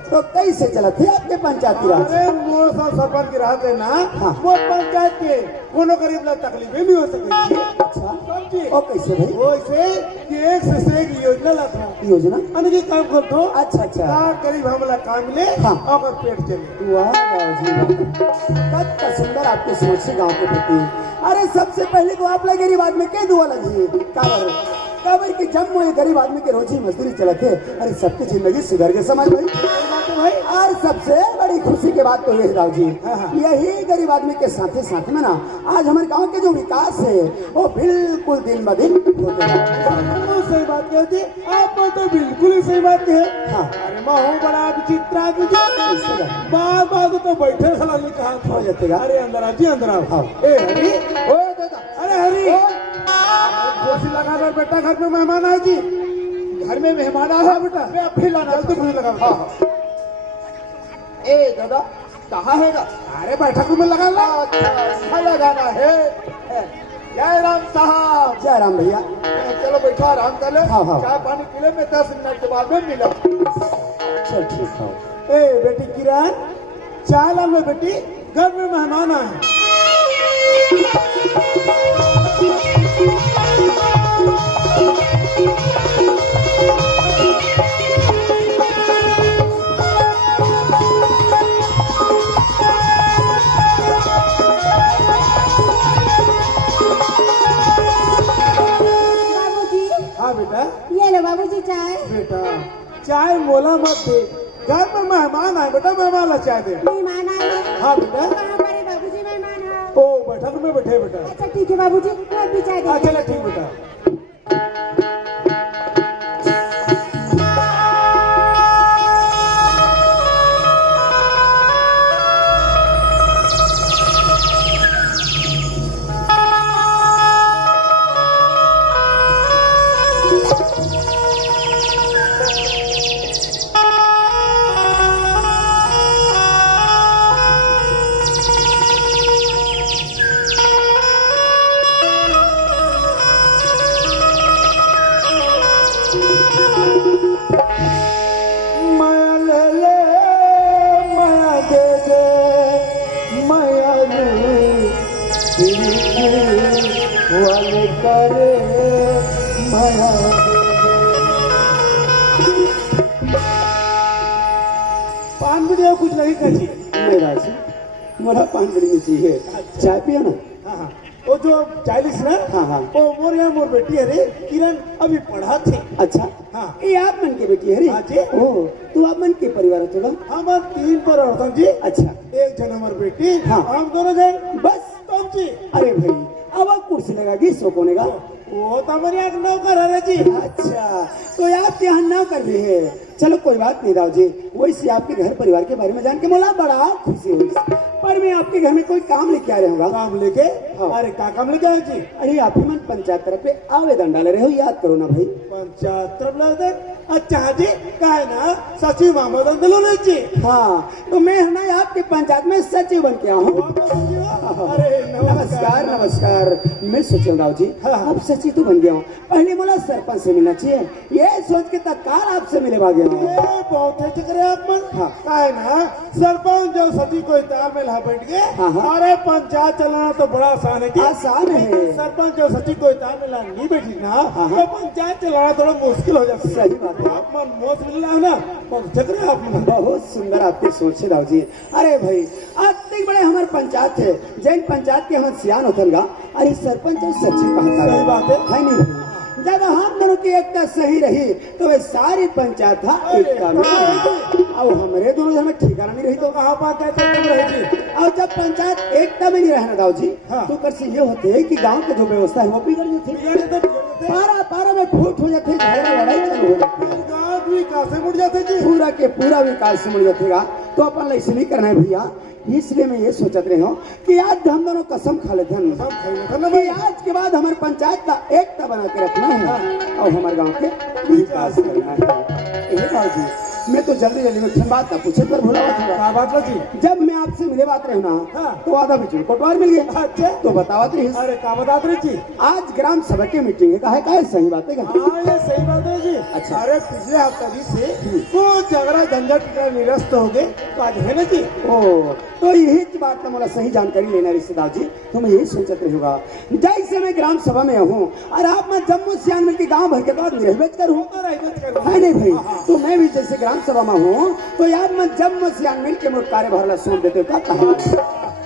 तो कैसे चला थे आपके पंचायती राज अरे मोर साथ सरपंच के रहते ना हाँ। वो पंचायत के कोनो गरीब ला तकलीफें भी हो सके अच्छा समझी ओ कैसे भाई वो ऐसे कि एक से एक योजना लाता योजना अने काम करतो अच्छा अच्छा का करीब हमला काम ले हाँ। और पेट चले वाह राव जी कितना सुंदर आपकी सोच से गाँव के प्रति अरे सबसे पहले तो आप गरीब आदमी के दुआ लगी काबर की जब वो गरीब आदमी के रोजी मजदूरी चलते अरे सबकी जिंदगी सुधर के समझ भाई और सबसे बड़ी खुशी की बात तो ये राव जी यही गरीब आदमी के साथ में ना आज हमारे गांव के जो विकास है वो बिल्कुल दिन ब दिन होते सही बात कहती आप तो बिल्कुल ही सही बात है हाँ। अरे मैं हूँ बड़ा विचित्र आदमी बात बात तो बैठे सलाह कहा हो जाते अरे अंदर आजी अंदर आओ ए हरी ओ दादा अरे हरी कुर्सी लगा दो बेटा घर में मेहमान आए जी घर में मेहमान आया बेटा मैं अब लाना तो कुर्सी लगा ए दादा कहाँ है अरे बैठक में लगा ला लगाना है जय राम साहब जय राम भैया चलो बैठो आराम कर ले। हाँ, हाँ। चाय पानी पी ले, मैं 10 मिनट के बाद में मिला। चल ठीक है। ए बेटी किरण, चाय ला लो बेटी, घर में मेहमान आए। बाबूजी, हाँ बेटा, ये लो बाबूजी चाय। बेटा चाय मोला मत दे, घर में मेहमान आए बेटा, मेहमान ला चाय दे। मेहमान आए हैं। हाँ बेटा। कहाँ पर है बाबूजी मेहमान है? ओ बैठक में बैठे बेटा। अच्छा ठीक है बाबूजी, मैं भी चाय हाँ दे। चलो ठीक बेटा। माया ले ले, माया दे दे, माया रे वाले करे माया दे दे। पान वीडियो कुछ नहीं कही मेरा से मोला पान बड़ी में चाहिए। चाय पियो ना। हाँ हाँ, वो जो चालीस ना, हाँ, हाँ। वो मोर यहाँ मोर बेटी है रे किरण, अभी पढ़ा थे। अच्छा हाँ। ये आप मन के बेटी है रे? हाँ जी। ओ तू आप मन के परिवार हो चलो। हमार 3 पर औरतों जी। अच्छा एक जन हमार बेटी, हाँ। हम दोनों जन बस। तुम जी। अरे भाई अब आप कुर्सी लगा के सो कोने का। वो तो हमारे यहाँ नौकर है रे जी। अच्छा तो आपके यहाँ नौकर भी है। चलो कोई बात नहीं राव जी, वैसे आपके घर परिवार के बारे में जान के मोला बड़ा खुशी हुई। पर मैं आपके घर में कोई काम लेके आ रहा हूँ। काम लेके? हाँ। अरे क्या काम लेके आए जी? अरे आप ही मन पंचायत तरफ पे आवेदन डाले रहे हो, याद करो ना भाई। पंचायत तरफ लगे? अच्छा हाँ जी, का है ना सचिव आमोदन दिलो रे जी। हाँ तो मैं है ना आपके पंचायत में सचिव बन के आया हूँ। अरे नमस्कार नमस्कार। मैं सचिव राव जी, हाँ, हाँ। अब सचिव तो बन गया हूँ। पहले बोला सरपंच से मिलना चाहिए, ये सोच के तत्काल आपसे मिले भागे हूँ। ये बहुत है चक्कर है आप मन। हाँ। का है ना सरपंच जब सचिव को ताल में ला बैठ गए। हाँ, हाँ। अरे पंचायत चलाना तो बड़ा आसान है जी। आसान है। सरपंच जब सचिव को ताल में ला नहीं बैठी ना, हाँ, तो हाँ। पंचायत चलाना थोड़ा मुश्किल हो जाता है। सही बात है। आप मन मोस मिल रहा है ना, बहुत चक्कर है आप मन। बहुत सुंदर आपकी सोच है राव जी। अरे भाई अति बड़े हमारे पंचायत है, जैन पंचायत के हम सियान होतन गा। अरे सरपंच और सचिव कहता सही बात है। नहीं भाई? जब हम दोनों की एकता सही रही तो वे सारी पंचायत था एकता में। अब हमारे दोनों घर में ठिकाना नहीं रही तो कहाँ पंचायत रही जी? और जब पंचायत एकता में नहीं रहना राव जी, हाँ। तो कर से ये होते है कि गांव की जो व्यवस्था है वो बिगड़ जाती है। बिगड़ते तो बिगड़ते। पारा पारा में फूट हो जाते, झगड़ा लड़ाई चालू हो जाती है। गाँव भी कहाँ से मुड़ जाते जी? पूरा के पूरा विकास से मुड़ जातेगा। तो अपन ऐसे नहीं करना है भैया। इसलिए मैं ये सोचत रही हूँ कि आज हम दोनों कसम खा लेते हैं सब खाई ना कि आज के बाद हमारे पंचायत का एकता बना के रखना है और हमारे गांव के विकास करना है। ये बात जी, मैं तो जल्दी जल्दी में बात ना पूछे पर भूला हुआ था। क्या बात है जी? जब मैं आपसे मिले बात रही ना, हाँ। तो आधा बीच में कोटवार मिल गया। अच्छा। तो बतावत रही अरे क्या बताते रहे जी? आज ग्राम सभा की मीटिंग है। कहा है सही बात है क्या? हाँ ये सही बात है जी। अच्छा। अरे पिछले हफ्ते जी से तो झगड़ा झंझट का निरस्त हो गए, तो आज है ना जी। ओ तो यही बात का मोला सही जानकारी लेना रिश्तेदार जी। तो मैं यही सोचत रहूंगा जैसे मैं ग्राम सभा में हूँ और आप मैं जम्मू सियान मिल के गाँव भर के बाद निर्वेद करूँ है नहीं भाई? तो मैं भी जैसे ग्राम सभा में हूँ तो यार मैं जम्मू सियान मिल के मुझे कार्यभार ला सौंप देते हो क्या?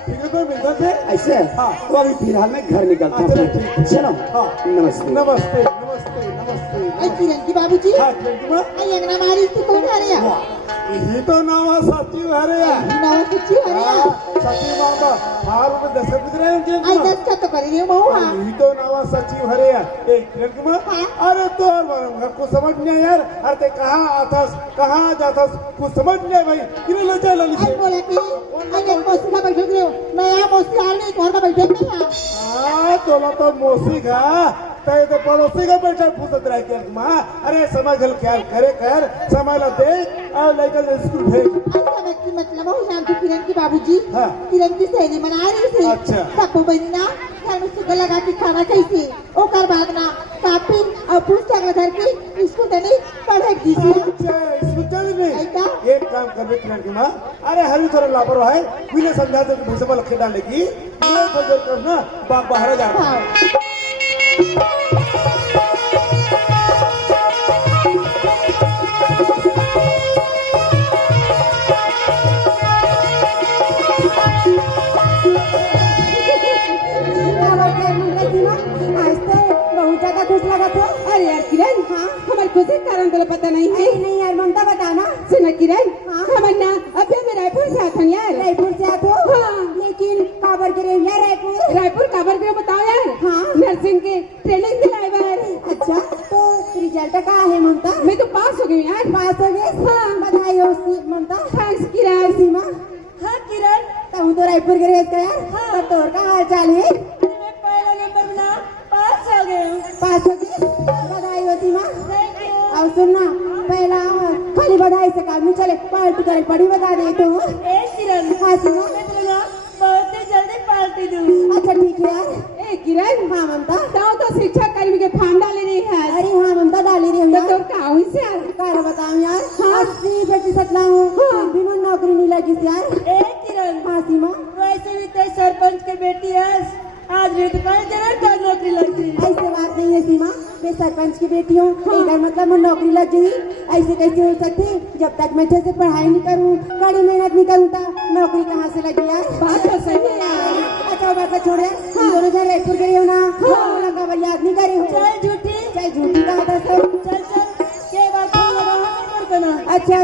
ठीक है तो मिलता थे ऐसे हाँ। तो अभी फिलहाल मैं घर निकलता चलो हूँ। ठीक। चलो हाँ। नमस्ते। नमस्ते नमस्ते नमस्ते। आई किरण की बाबूजी, हाँ किरण माँ, आई अंगना मारी थी कौन आ रहा? यही तो नाम है सचिव है रे यार। ना सचिव आ रहा? सचिव बाबा हाल में दस्तखत भी करे हैं किरण आई माँ। 10 का तो कर रही हूँ बहू। हाँ यही तो नाम है सचिव है रे यार। एक किरण माँ, हाँ। अरे तो और कुछ समझ नहीं यार। अरे ते कहाँ आतास कहाँ जातास कुछ समझ नहीं भाई। किरण ले चल आई लीजिए। बोला कि आई एक मौसी का बैठक रही हूँ, मैं यहाँ मौसी हाल नहीं घर का बैठक नहीं है। हाँ तोला तो मौसी का तय तो पड़ोसी का बैठक पूछत रहे किरण माँ। अरे समझ गल ख्याल करे कर समय ला दे और लेकर स्कूल भेज। अच्छा व्यक्ति मतलब हो शाम को किरण की बाबूजी, हाँ। किरण की सहेली मना रही थी। अच्छा। सबको बनी ना घर में सुगर लगा के खाना कैसे ओकर बाद ना काफी और पुस्तक ला धर के स्कूल तनी पढ़े दीजिए अच्छा इसको चल में ऐसा? एक काम करबे किरण की माँ अरे हरी थोड़ा लापरवाह है पहले समझा दे कि भैंसा लखे डालेगी ये तो जरूर करना बाहर जा हाँ खुश लगा था। अरे यार किरण, हाँ हमारे खुशी के कारण तो पता नहीं है। नहीं यार ममता बताना। सुना किरण, हाँ? हमारे ना अभी मैं रायपुर से आता हूँ यार। रायपुर से आते हो? हाँ। लेकिन काबर के रहे यार रायपुर? रायपुर काबर के बताओ यार। हाँ। नर्सिंग के ट्रेनिंग दिलाए बार। अच्छा तो रिजल्ट का है ममता? मैं तो पास हो गई यार। पास हो गए? हाँ बधाई हो ममता। थैंक्स किरण। सीमा हाँ किरण तुम तो रायपुर के रहे थे यार। हाँ तो और का हाल चाल है? मैं पहला नंबर मिला पास हो गए। पास हो गए? बधाई हो सीमा। अब सुनना पहला खाली बधाई से काम नहीं चले पार्टी करे बड़ी बता दे तो। ए किरण हाँ सीमा बहुत जल्दी पार्टी दूँ। अच्छा ठीक है यार। ए किरण, हाँ ममता तो शिक्षा कर्मी के फॉर्म डाले नहीं है। अरे हाँ ममता डाली रही हूँ तो यार। तुम का हुई से यार? कार बताऊँ यार। हाँ। 80% ला हूँ। फिर भी मुझे नौकरी नहीं लगी थी यार। ए किरण हाँ सीमा वैसे भी तेरे सरपंच के बेटी है आज भी तो कल जरूर का नौकरी लग गई। ऐसे बात नहीं है सीमा मैं सरपंच की बेटी हूँ। इधर मतलब मैं नौकरी लग गई ऐसे कैसे हो सकती? जब तक मैं अच्छे से पढ़ाई नहीं करूँ कड़ी मेहनत नहीं करूँ तो नौकरी कहाँ से लगी यार? बात तो सही है यार। अच्छा बात का छोड़े हम दोनों जन रायपुर गए हो ना? लगा भाई याद नहीं करे हो? चाहे झूठी कहा था सब। चल के बार फोन लगा अच्छा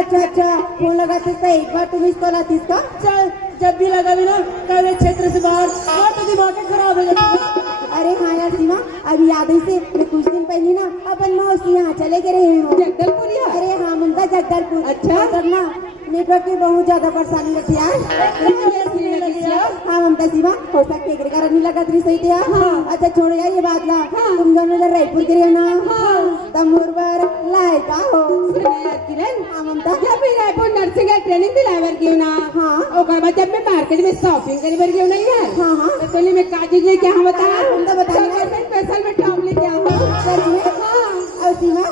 फोन लगाते एक बार तुम इसको लाती इसका। चल जब भी लगा भी ना कभी क्षेत्र से बाहर तो दिमाग खराब हो जाता है। अरे हाँ यार सीमा अभी याद ही से मैं कुछ दिन पहले ना अपन मौसी यहाँ चले गए रहे हो जगदलपुर यार। अरे हाँ ममता जगदलपुर। अच्छा। तब ना नेटवर्क की बहुत ज्यादा परेशानी रहती है यार। हाँ ममता सीमा हो सकता है कारण नहीं लगा रही सही थी। हाँ। अच्छा छोड़ो यार ये बात ला। तुम दोनों इधर रायपुर के रहे हो ना? तब मुरबर लाए का हो? सुना यार किरण, हाँ ममता जब मैं रायपुर नर्सिंग का ट्रेनिंग दिलाए बार गई ना। हाँ। ओकर बाद जब मैं मार्केट में शॉपिंग करे बार गई ना यार। हाँ तो चलिए मैं काजी जी क्या हम बता ममता बताइए। मैं स्पेशल में टॉप लेके आऊँ। सच में? हाँ। और सीमा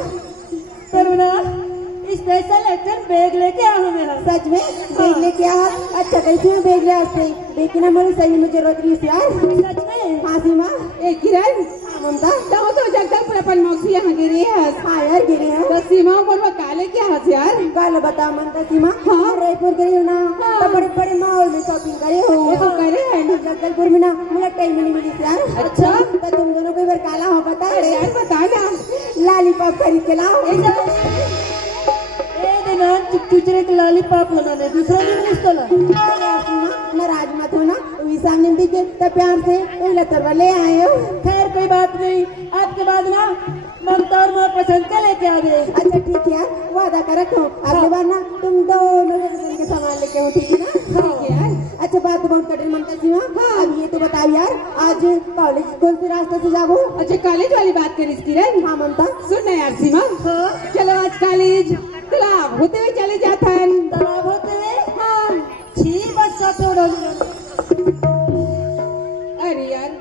स्पेशल एक्शन बैग लेके आओ मेरा। सच में बैग लेके आओ? अच्छा कैसे मैं बैग ले आते लेकिन हमारे सही में जरूरत नहीं यार। सच में? हाँ सीमा। ए किरण ममता तो जगदलपुर अपन मौसी यहाँ गिरी है। हाँ यार गिरे हैं। तो सीमा बोलवा काले क्या हस यार? गाल बता ममता सीमा। हाँ। रायपुर गई हो ना? तो बड़े बड़े मॉल में शॉपिंग करे हो? तो करे है ना। जगदलपुर में ना मुझे टाइम नहीं मिली थी यार। अच्छा। तो तुम दोनों को एक बार काला हो बता अरे यार बता ना। लॉलीपॉप खरीद के लाओ। चुचरे के लॉलीपॉप लगाने दूसरा बिजनेस तो नाराज मत हो ना सामने दिखे तो प्यार से लतरवा ले आए हो। खैर कोई बात नहीं आपके बाद ना ममता और मैं पसंद का लेके आ गए। अच्छा ठीक है वादा कर रखो अगले बार ना तुम दोनों पसंद के सामान लेके हो ठीक है ना? ठीक है यार। अच्छा बात बहुत कठिन ममता सीमा। अब ये तो बताओ यार आज कॉलेज कौन से रास्ते से जाओ? अच्छा कॉलेज वाली बात करीस किरण। हाँ ममता सुन ना यार सीमा। हाँ चलो आज कॉलेज तालाब होते हुए चले जाता है। तालाब होते हुए? हाँ। छी बच्चा थोड़ा अरे यार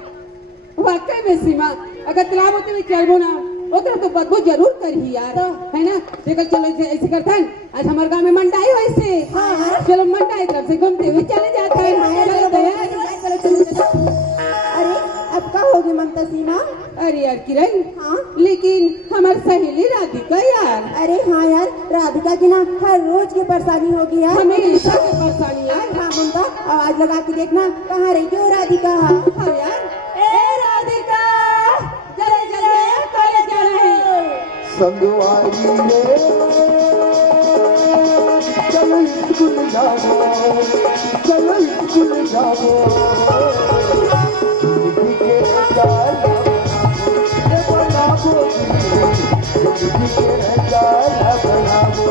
वाकई में सीमा अगर तालाब होते हुए चलबो ना ओकरा तो बदबू जरूर करही यार है ना? देखो चलो ऐसे करता है आज हमारे गांव में मंडाई हो ऐसे। हाँ। चलो मंडाई तरफ से घूमते हुए चले जाता है। चलो अरे अब का होगी ममता सीमा? अरे यार किरण हाँ लेकिन हमारी सहेली राधिका यार। अरे हाँ यार राधिका की ना हर रोज की परेशानी होगी यार। हमेशा की परेशानी यार। हाँ ममता आवाज लगा के देखना कहाँ रही हो राधिका? हाँ यार। ए राधिका जल्दी जल्दी कॉलेज जाना है। संगवारी रे चलो स्कूल जाओ चलो स्कूल जाओ जिंदगी के जाल बनाओ जिंदगी के जाल बनाओ।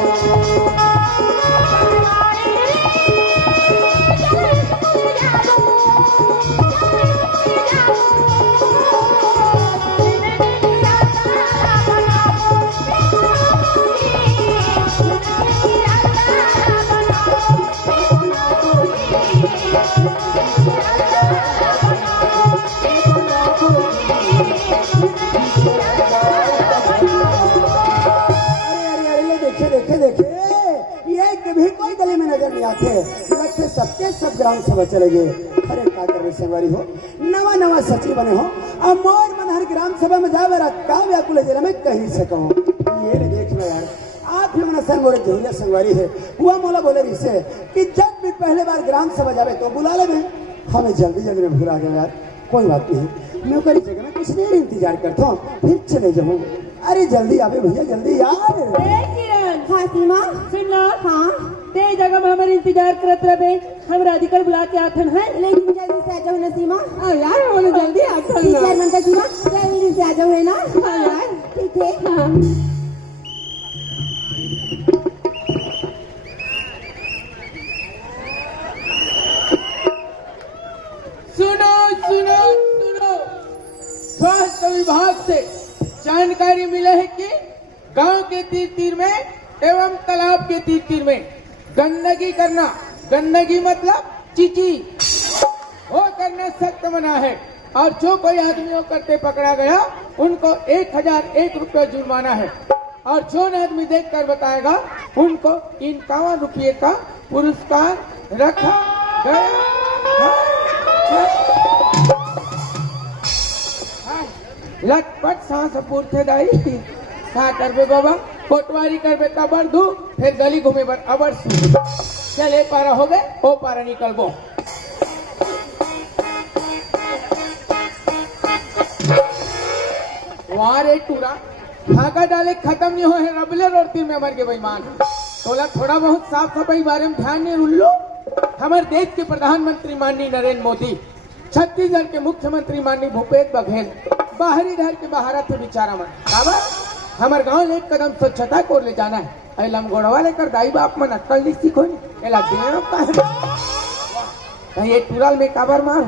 आदमी आते लगते सबके सब ग्राम सभा चले गए। अरे का कर रहे संगवारी हो, नवा नवा सचिव बने हो, अब मोर मन हर ग्राम सभा में जावे का व्याकुल जरा मैं कही सकूं। ये नहीं देखना यार, आप ही मना सर मोरे जहुलिया संगवारी है, हुआ मोला बोले रिसे कि जब भी पहले बार ग्राम सभा जावे तो बुला ले मैं, हमें जल्दी जल्दी में भुला गया यार। कोई बात नहीं, मैं ओकरी जगह में कुछ देर इंतजार करता हूँ, फिर चले जाऊँ। अरे जल्दी आवे भैया जल्दी यार। ए किरण, हाँ सीमा, सुन लो, हाँ ते जगह में हमारे इंतजार करत रहे, हम राधिकल बुला के आथन है। लेकिन जल्दी से आ जाओ ना सीमा। हाँ यार, बोले जल्दी आथन ठीक ना। है मनता सीमा, जल्दी से आ जाओ है ना। हाँ यार, ठीक है। हाँ। सुनो सुनो सुनो, स्वास्थ्य विभाग से जानकारी मिला है कि गांव के तीर तीर में एवं तालाब के तीर तीर में गंदगी करना, गंदगी मतलब चीची, वो करना सख्त मना है। और जो कोई आदमी वो करते पकड़ा गया उनको 1001 रुपये जुर्माना है। और जो आदमी देख कर बताएगा उनको 51 रुपये का पुरस्कार रखा गया है। लटपट सांस पूर्थे दाई का करबे बाबा, कोटवारी करबे कबर दू, फिर गली घूमे बर अबर सू। चले पारा हो गए, ओ पारा निकलबो। वहां रे टूरा भागा डाले खत्म नहीं हो है, रबले रोटी में मर के बेईमान। तोला थोड़ा बहुत साफ सफाई बारे में ध्यान नहीं उल्लो। हमारे देश के प्रधानमंत्री माननीय नरेंद्र मोदी, छत्तीसगढ़ के मुख्यमंत्री माननीय भूपेश बघेल बाहरी घर के बाहर थे बेचारा मन काबर हमारे गांव एक कदम स्वच्छता को ले जाना है। अला गोड़वा लेकर दाई बाप मन अक्कल नहीं सीखो एला देव का ये टूराल में काबर मार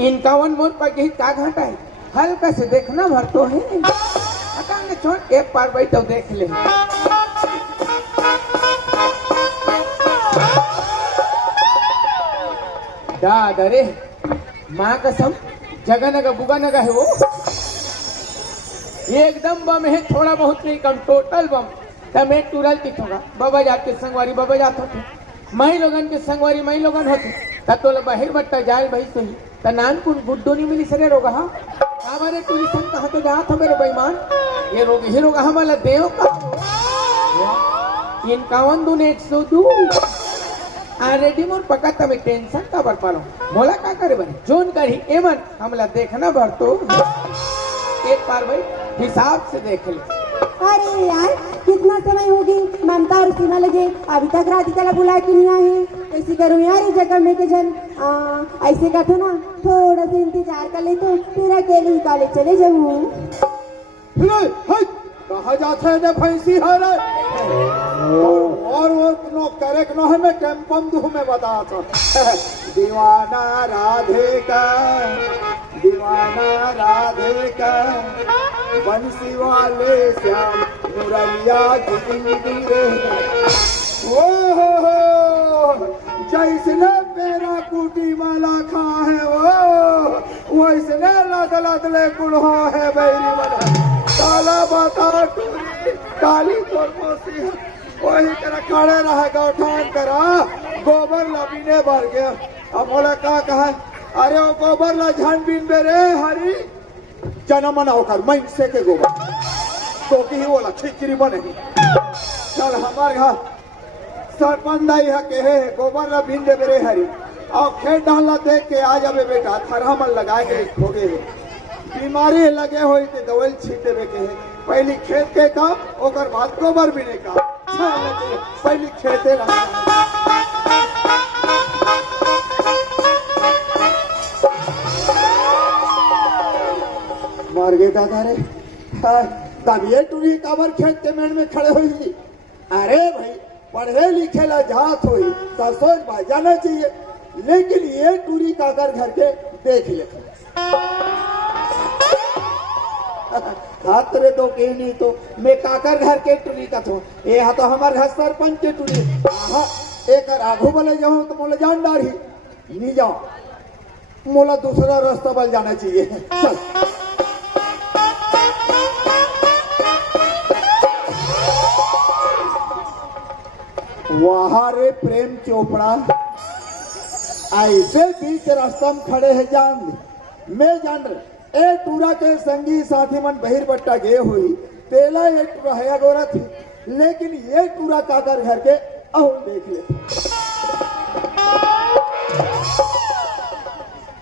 51 मोर पर यही का घाटा है, हल्का से देखना भर तो है। हटा ने छोड़, एक बार बैठो देख ले। दादरे माँ कसम जगह नगा बुगा नगा है वो, एकदम बम है, थोड़ा बहुत नहीं कम, टोटल बम। तमें टूरल की होगा बाबा जात के संगवारी बाबा जात होते, मई लोगन के संगवारी मई लोगन होते, तोला बाहर बट्टा जाए भाई सही त नानपुर गुड्डो नहीं मिली सरे रोगा। हाँ हमारे टूरिस्ट कहा तो जात हो मेरे बेईमान, ये रोग ही रोगा हमारा देव का 51 दूने 102 रेडी मोर पका तमें टेंशन का बर पालो मोला का करे बने जोन करी एमन हमला देखना भर तो एक बार भाई हिसाब से देख ले। अरे यार कितना समय हो गई, ममता और सीमा लगे अभी तक राधिका बुला के नहीं आए। कैसे करूँ यार इस जगह में के जन ऐसे का था ना, थोड़ा सा इंतजार कर ले तो फिर अकेले कॉलेज चले जाऊँ। कहा जाता है भैंसी है रे, और वो नो करे नो है, मैं टेम्पम दू में बता था दीवाना राधे का, दीवाना राधे का, बंसी वाले श्याम मुरैया गिरी रे। ओ हो जैसने मेरा कुटी माला खा है वो वैसने लद लद ले गुड़ो है बैरी वाला काला बाता टूरी काली तोरमोसी वही तरह खड़े रह गौठान करा गोबर लबीने भर गया। अब बोला का कहा, अरे वो गोबर ला झन बिन बेरे हरी जन्म न होकर मैं से के गोबर तो की ही बोला खिचड़ी बने। चल हमारे घर सरपंच दाई है के है गोबर ला बिन दे बेरे हरी और खेत डालना देख के आ जावे बेटा, थरहा मन लगा के ठोके है बीमारी लगे हुई तो दवाई छीटे के है। पहली खेत के काम ओकर बाद गोबर भी नहीं काम, पहली खेते लगा। मर गए दादा रे, तब ये टूरी काबर खेत के मेड़ में खड़े हुई। अरे भाई पढ़े लिखे ला जात हुई तो सोच भाई जाना चाहिए, लेकिन ये टूरी काकर घर के देख ले हाथ रे तो के नहीं तो मैं काकर घर के टूरी का तो ये हा तो हमारे घर सरपंच के टूरी। हाँ एक आगू बोले जाऊँ तो मोला जान डारी नहीं जाओ, मोला दूसरा रास्ता बल जाना चाहिए। चल वहाँ रे प्रेम चोपड़ा ऐसे बीच रास्ता में खड़े है जान ले। मैं जान रहे ए टूरा के संगी साथी मन बहिर बट्टा गए हुई तेला ये टूरा है गोरा थी, लेकिन ये टूरा काकर घर के अहो देख ले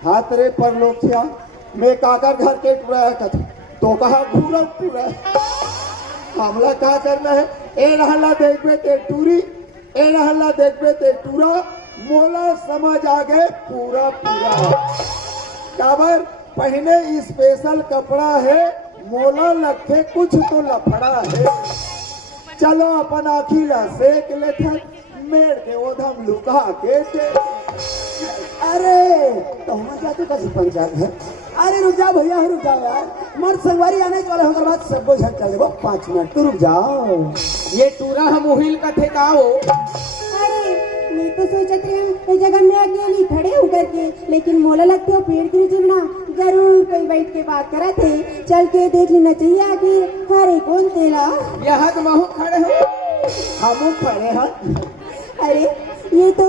हाथ रे पर लोग थिया मैं काकर घर के टूरा है कथ तो कहा घूरा टूरा हमला का करना है ए रहला देखबे ते टूरी ए रहला देखबे ते टूरा मोला समझ आ गए पूरा पूरा काबर पहने स्पेशल कपड़ा है मोला लखे कुछ तो लफड़ा है चलो अपन आखी ला सेक ले थे मेड़ के ओधम लुका के दे। अरे तो हम जाते कैसे पंचायत है। अरे रुक जाओ भैया रुक जाओ यार, मर्द संगवारी आने वाले होकर बाद सब कुछ चल देबो 5 मिनट तो रुक जाओ। ये टूरा हम उहिल का थे का हो। अरे मैं तो सोचत रही हूँ इस जगह में अकेली खड़े होकर के, लेकिन मोला लगते हो पेड़ के नीचे ना जरूर कोई बैठ के बात करा थे, चल के देख लेना चाहिए आखिर हरे कौन तेला। यहाँ तो महू खड़े हो हम खड़े हैं। अरे ये तो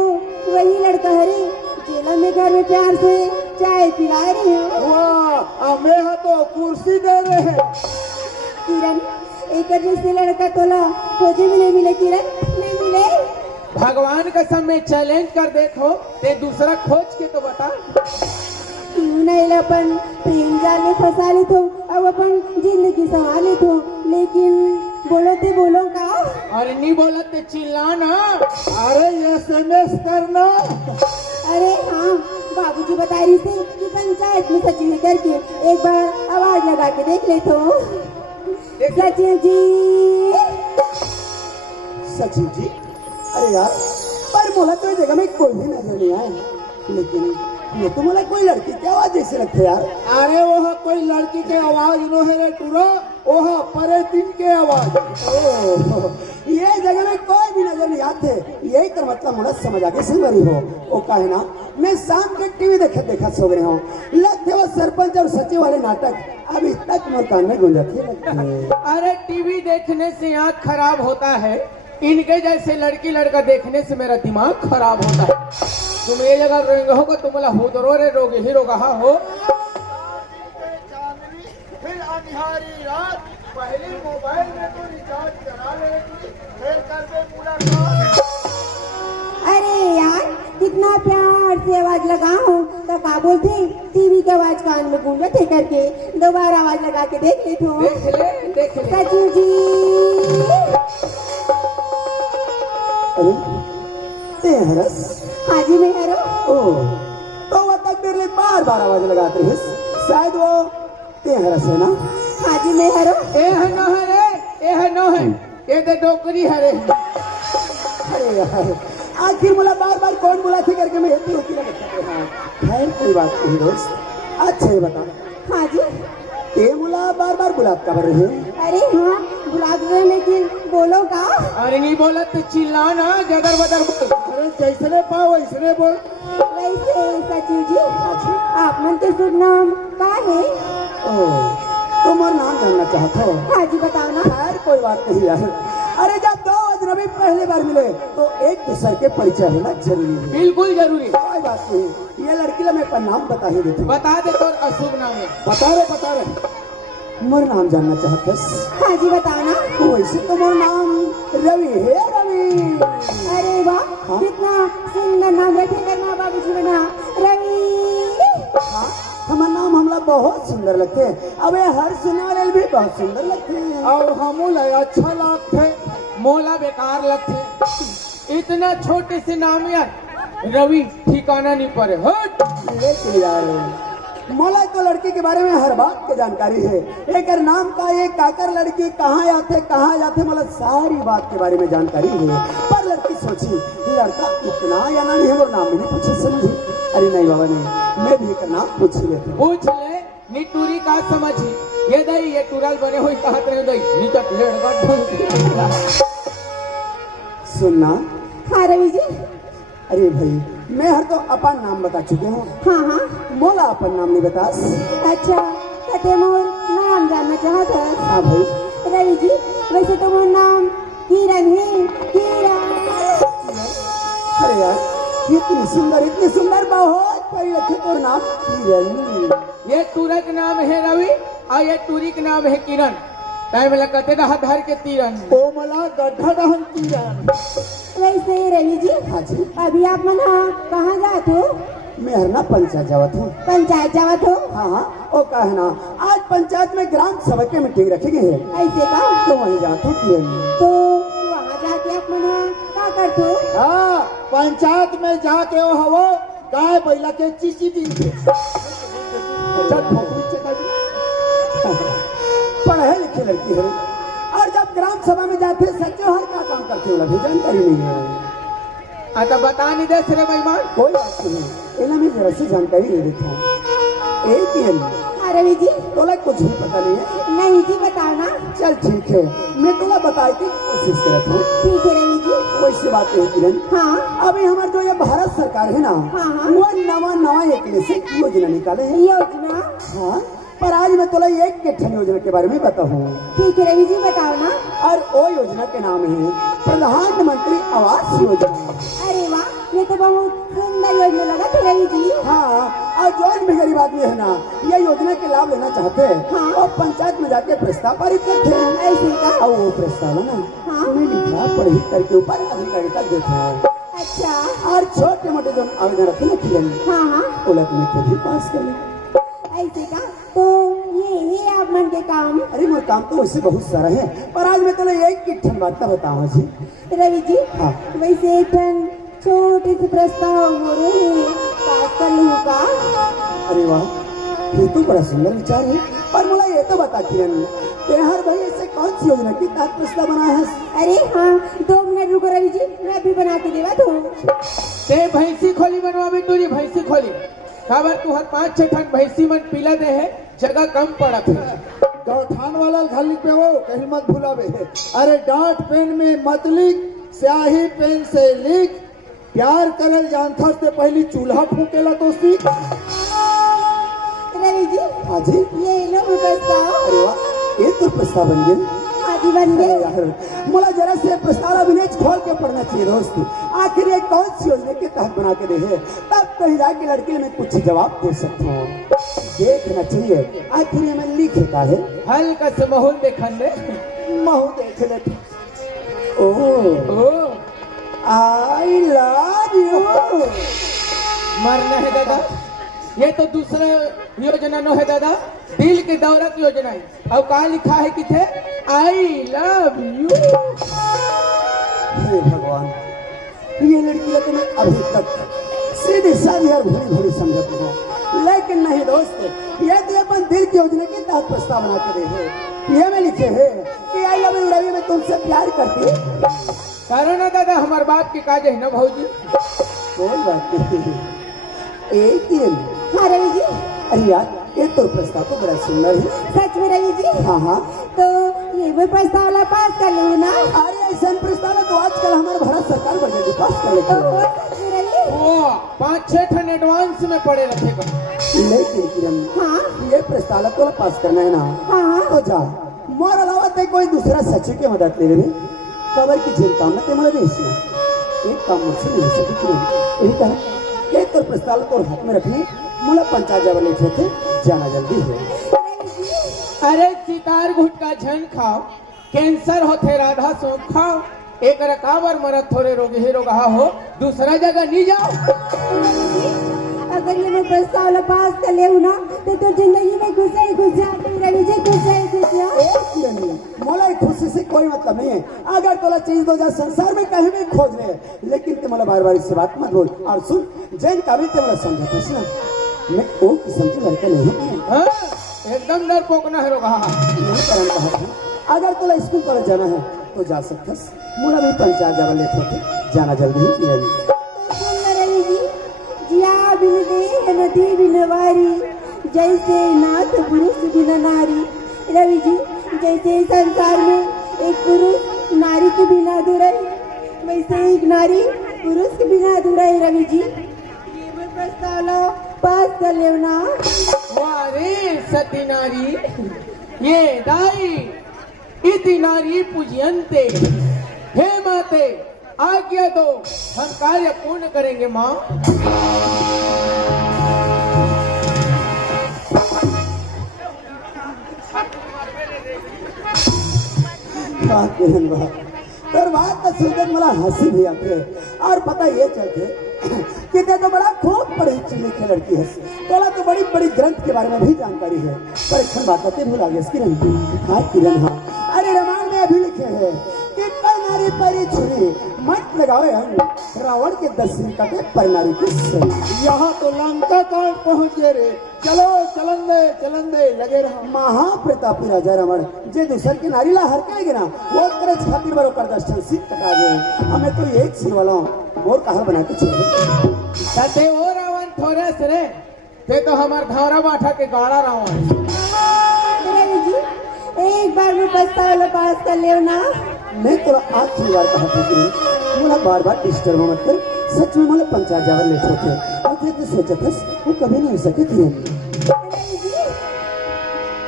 वही लड़का है रे जेला में घर में प्यार से चाय पिला रहे हैं। वाह हमें यहाँ तो कुर्सी दे रहे हैं। किरण एक जैसे लड़का तोला खोजे में नहीं मिले, किरण नहीं मिले। भगवान का समय चैलेंज कर देखो ते दूसरा खोज के तो बता। क्यों नहीं अपन प्रेम जाल में फंसा ले तो अब अपन जिंदगी संभाल ले तो, लेकिन बोलो ते बोलो का। अरे नहीं बोला ते चिल्लाना। अरे SMS करना। अरे हाँ बाबूजी बता रही थे कि पंचायत में सचिव करके एक बार आवाज लगा के देख ले तो। सचिव जी सचिव जी अरे यार पर मोला तो जगह में कोई भी नजर नहीं आए, लेकिन ये तो मोला कोई लड़की की आवाज जैसे लगते यार। अरे वह कोई लड़की के आवाज नो है रे टूरा, वह परे दिन के आवाज। ओह, ये जगह में कोई भी नजर नहीं आते, यही कर मतलब मोला समझ आके सिमरी हो। ओ काहे ना मैं शाम के टीवी देखा सो रहे हो, लगते वो सरपंच और सचिव वाले नाटक अभी तक मोर कान में गूंजते लगते। अरे टीवी देखने से आँख खराब होता है, इनके जैसे लड़की लड़का देखने से मेरा दिमाग खराब होता है। तुम ये जगह रहोगे तुम बोला हुदरो रे रोगे ही रोगा हो। फिर अंधारी रात पहले मोबाइल में तो रिचार्ज करा लेगी, फिर कर दे मुलाकात। अरे यार कितना प्यार से आवाज लगाऊं तो का बोलते टीवी की आवाज कान में गूंजे थे करके दोबारा आवाज लगा के देख ले तो। देख ले। सचिव जी अरे ते हरस हाँ जी मैं हरो। ओ तो वो तक मेरे लिए बार आवाज लगाते हैं, शायद वो ते हरस है ना। हाँ जी मैं हरो। ए है न है रे, ए है न है, ये तो डोकरी है रे। अरे यार आखिर बोला बार कौन बोला थी करके मैं इतनी होती लगा। खैर कोई बात नहीं दोस्त, अच्छा ये बता हाँ जी ये बोला बार बुलात का बर रहे। अरे हाँ बुला रहे लेकिन बोलो का। अरे नहीं बोला तो चिल्लाना जदर बदर बोल। अरे जैसने पाओ वैसने बोल। वैसे सचिव जी आप मन के शुभ नाम का है। ओ तुम और नाम जानना चाहते हो। हाँ जी बताओ ना। खैर कोई बात नहीं यार, अरे जब दो अजनबी पहली बार मिले तो एक दूसरे के परिचय होना जरूरी है। बिल्कुल जरूरी। कोई बात नहीं, ये लड़की ला मैं अपना नाम बता ही देती हूँ। बता दे तो अशुभ नाम है। बता रहे मोर नाम जानना चाहते। हाँ जी बताओ ना। वैसे तो मोर नाम रवि है, रवि। अरे वाह कितना सुंदर नाम रखे करना बाबूजी ने ना रवि। हाँ हमारा नाम हमला बहुत सुंदर लगते हैं, अब ये हर सुनने वाले भी बहुत सुंदर लगते हैं। और हम अच्छा लगते मोला बेकार लगते, इतना छोटे से नाम यार रवि ठिकाना नहीं पड़े। हट लेकिन यार मोला तो लड़की के बारे में हर बात की जानकारी है, एक नाम का एक काकर लड़की कहाँ जाते मला सारी बात के बारे में जानकारी है। पर लड़की सोची लड़का इतना या नहीं है, वो नाम भी नहीं पूछे समझी। अरे नहीं बाबा नहीं, मैं भी एक नाम पूछ लेता हूँ। पूछ ले निटूरी का समझी ये दई ये टूरल बने हुई कहत रहे दई निकट लेड़गा। सुनना हाँ रवि जी। अरे भाई मैं हर तो अपन नाम बता चुके हूँ, हाँ हाँ मोला अपन नाम नहीं बता। अच्छा कते मोर नाम जानना चाहता है। हाँ भाई रवि जी वैसे तो मोर नाम किरण है, किरण। अरे यार इतनी सुंदर बहुत बड़ी रखी तोर नाम किरण। ये तुरक नाम है रवि और ये तुरी का नाम है किरण। टाइम लगते रहा धर के तीरन। कोमला गड्ढा दहन किरण। वैसे रवि जी, हाँ जी, अभी आप मन कहाँ जाते हो? मैं हरना पंचायत जावत हूँ। पंचायत जावत हो? हाँ हाँ, वो का है ना, आज पंचायत में ग्राम सभा की मीटिंग रखी गई है, ऐसे का? तो वहीं जाता हूँ किरण। तो वहाँ जाके आप मन क्या करते हो? हाँ, पंचायत में जाके वो हवो गाय बैला के चीची दी के चल फोकरी चका पढ़े लिखे लड़की है, और जब ग्राम सभा में जाते सच्चे हर का काम करते हो लगे जानकारी नहीं है। तो बता नहीं दे रे बेईमान। कोई बात नहीं, इन्हें मैं जरा सी जानकारी दे देता हूँ। एक किरण, हाँ रवि जी। तोला कुछ भी पता नहीं है? नहीं जी, बताओ ना। चल ठीक है, मैं तोला बताए की कोशिश करता हूँ। ठीक है रवि जी। वैसी बात है किरण, हाँ अभी हमारे जो ये भारत सरकार है ना, हाँ, हाँ। वो नवा एक से योजना निकाले है। योजना? हाँ, पर आज मैं तोला एक के ठन योजना के बारे में बताऊँ। ठीक है रवि जी, बताओ ना। और वो योजना के नाम है प्रधानमंत्री आवास योजना। अरे वाह, ये तो बहुत सुंदर योजना लगा था रवि जी। हाँ, और जो भी गरीब आदमी है ना, ये योजना के लाभ लेना चाहते हैं, हाँ। और पंचायत में जाके प्रस्ताव पारित करते हैं। ऐसे का? और वो प्रस्ताव है ना, हाँ। मैं लिखा पढ़ी करके ऊपर अधिकारी तक देता हूँ। अच्छा। और छोटे मोटे जो आवेदन रखे ना किरण, हाँ हाँ, वो तुम्हें खुद ही पास कर ले। ऐसे का? तो ये आप मन के काम। अरे मोर काम तो वैसे बहुत सारा है, पर आज मैं तुम्हें एक की ठन बात बताऊँ जी। रवि जी, हाँ। वैसे एक ठन छोटे से प्रस्ताव हो रहे हैं, पास कर लूँ का? अरे वाह, ये तो बड़ा सुंदर विचार है, पर मुझे ये तो बता किरण, तेहर भाई ऐसे कौन सी योजना की तहत प्रस्ताव बना है? अरे हाँ, 2 मिनट रुको रवि जी, मैं भी बना के देवा दूँ। ते भैंसी खोली बनवा में तुरी भैंसी खोली खबर तू हर 5-6 ठन भैंसी मन पीला दे है, जगह कम पड़त है। गौठान वाला घर लिख पे वो कहीं मत भुलावे है। अरे डांट पेन में मत लिख, स्याही पेन से लिख। प्यार करल जानथा से पहली चूल्हा फूकेला तो सीख। रवि जी, हाँ जी। ये लो प्रस्ताव। अरे वाह, ये तो प्रस्ताव बन गया। हाँ जी, बन अरे गए। यार, मुझे जरा से प्रस्ताव अभिनय खोल के पढ़ना चाहिए दोस्त। आखिर ये कौन सी योजना के तहत बना के दे है, तब कहीं जाके लड़के में कुछ जवाब दे सकता हूँ। देखना चाहिए आखिर ये मैं लिखे का है। हल्का से माहौल देखन दे। महू देख ले। ओ, ओ आई लव यू। मरना है दादा, ये तो दूसरा योजना नो है दादा, दिल के दौलत योजना है। और कहा लिखा है कि थे आई लव यू। हे भगवान, ये लड़की तो मैं अभी तक सीधी साधी और भूरी भूरी समझती हूँ, लेकिन नहीं दोस्त, ये तो अपन दिल की योजना के तहत प्रस्ताव बना के दे है। ये में लिखे है कि आई लव यू रवि, मैं तुमसे प्यार करती हूँ। करो ना दादा, हमार बात के काज है ना भौजी। कोई बात नहीं। एक दिन, हाँ रवि जी। अरे यार, ये तो प्रस्ताव तो बड़ा सुंदर है। सच में रवि जी? हाँ हाँ, तो ये भी प्रस्ताव ला पास कर लूँ ना? अरे ऐसा प्रस्ताव है तो आजकल हमारे भारत सरकार बजट पास कर लेती तो है। सच में रवि? वो 5-6 ठन एडवांस में पड़े रखेगा। लेकिन किरण, हाँ ये प्रस्ताव तो पास करना है ना, हाँ, तो जा मोर अलावा ते कोई दूसरा सचिव के मदद ले ले। खबर की जिन काम ते मला देश एक काम मुझसे नहीं हो सकी किरण। यही कहा एक तो प्रस्ताव तो हाथ में रखने, मुला पंचायत जावा लेटे थे, जाना जल्दी है। अरे सितार गुटका झन खाओ, कैंसर होते राधा सो खाओ, एक रकाबर मरत थोड़े रोग ही रोग हो, दूसरा जगह नहीं जाओ। अगर ये मैं प्रस्ताव ला पास कर ले ना, तो जिंदगी में खुश जाती रवि जी, खुश। मोला खुशी से कोई मतलब नहीं है। अगर तोला चीज दो जा संसार में कहीं भी खोज ले, लेकिन ते मला बार बार इस बात मत बोल। और सुन, जैन काबिल ते मला समझाता सुन, मैं वो किस्म की लड़का नहीं हूँ। हाँ, एकदम डरपोक ना है रोग। नहीं करना कहा था। अगर तोला स्कूल कॉलेज जाना है तो जा सकतस, मोला भी पंचायत जावा लेते थे, जाना जल्दी ही किया रवि जी, जिया बिन दे नदी बिन वारी, जैसे नाथ पुरुष बिन नारी। रवि जी, जैसे संसार में एक पुरुष नारी के बिना अधूरा है, वैसे एक नारी पुरुष के बिना अधूरा है। रवि जी, ये मैं प्रस्ताव लो पास कर ले ना। वारे सती नारी, ये दाई इति नारी पूजयन्ते, हे माते आज्ञा दो, हम कार्य पूर्ण करेंगे माँ। वाह किरण वाह, तर बात तो सुनकर मला हंसी भी आती है। और पता ये चलते कि ते तो बड़ा खूब पढ़ी लिखी लड़की है, तोला तो बड़ी बड़ी ग्रंथ के बारे में भी जानकारी है। पर एक बात बताते भूल आ गए किरण। हाँ किरण हाँ, अरे रामायण में अभी लिखे हैं कि पर नारी परी छुरी मत लगावे हम, रावण के 10 सिर कटे पर नारी की सही। यहाँ तो लंका कांड पहुँच गए रे, चलो चलन दे लगे रहो। महाप्रतापी राजा रावण जे दूसर के नारी ला हर करेगे ना, वो करे खातिर बरो कर दर्शन सिर कटा गए। हमें तो एक सिर वाला और कहर बना के छोड़ सते वो रावण थोड़े सरे, ते तो हमार घावरा बाठा के गाड़ा रावण। रवि जी एक बार में प्रस्ताव पास कर लियो ना। मैं तो आखिरी बार कहा था कि मुझे बार बार डिस्टर्ब मत कर, सच में मुझे पंचायत जावर लेट होते और थे तो सोचा था वो कभी नहीं हो सके किरण। रवि जी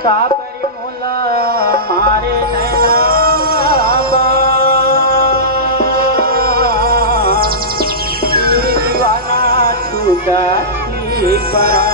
का परी मोला मारे नैना दीवाना छूटा की परा।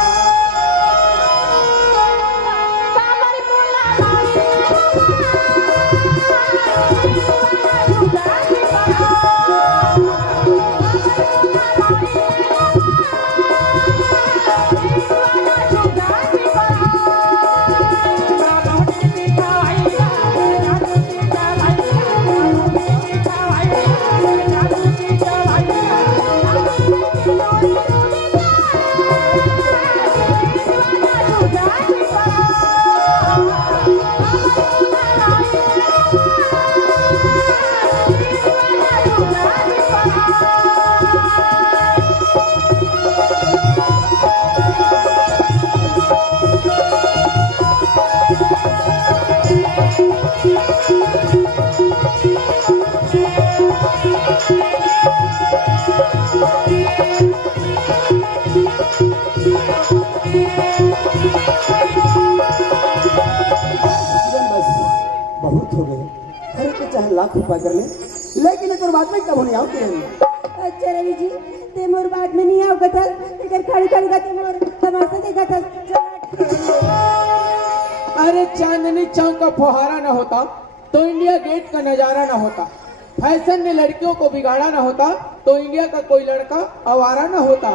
बहुत हो गए, हर के चाहे लाख रुपया कर ले, लेकिन एक बात में कब नहीं आओ किरण। अच्छा रवि जी ते मोर बात में नहीं आओ कथा, इधर खड़ी खड़ी का ते मोर तमाशा देखा था। अरे चांदनी चौक का फुहारा न होता तो इंडिया गेट का नजारा न होता, फैशन ने लड़कियों को बिगाड़ा न होता तो इंडिया का कोई लड़का आवारा न होता।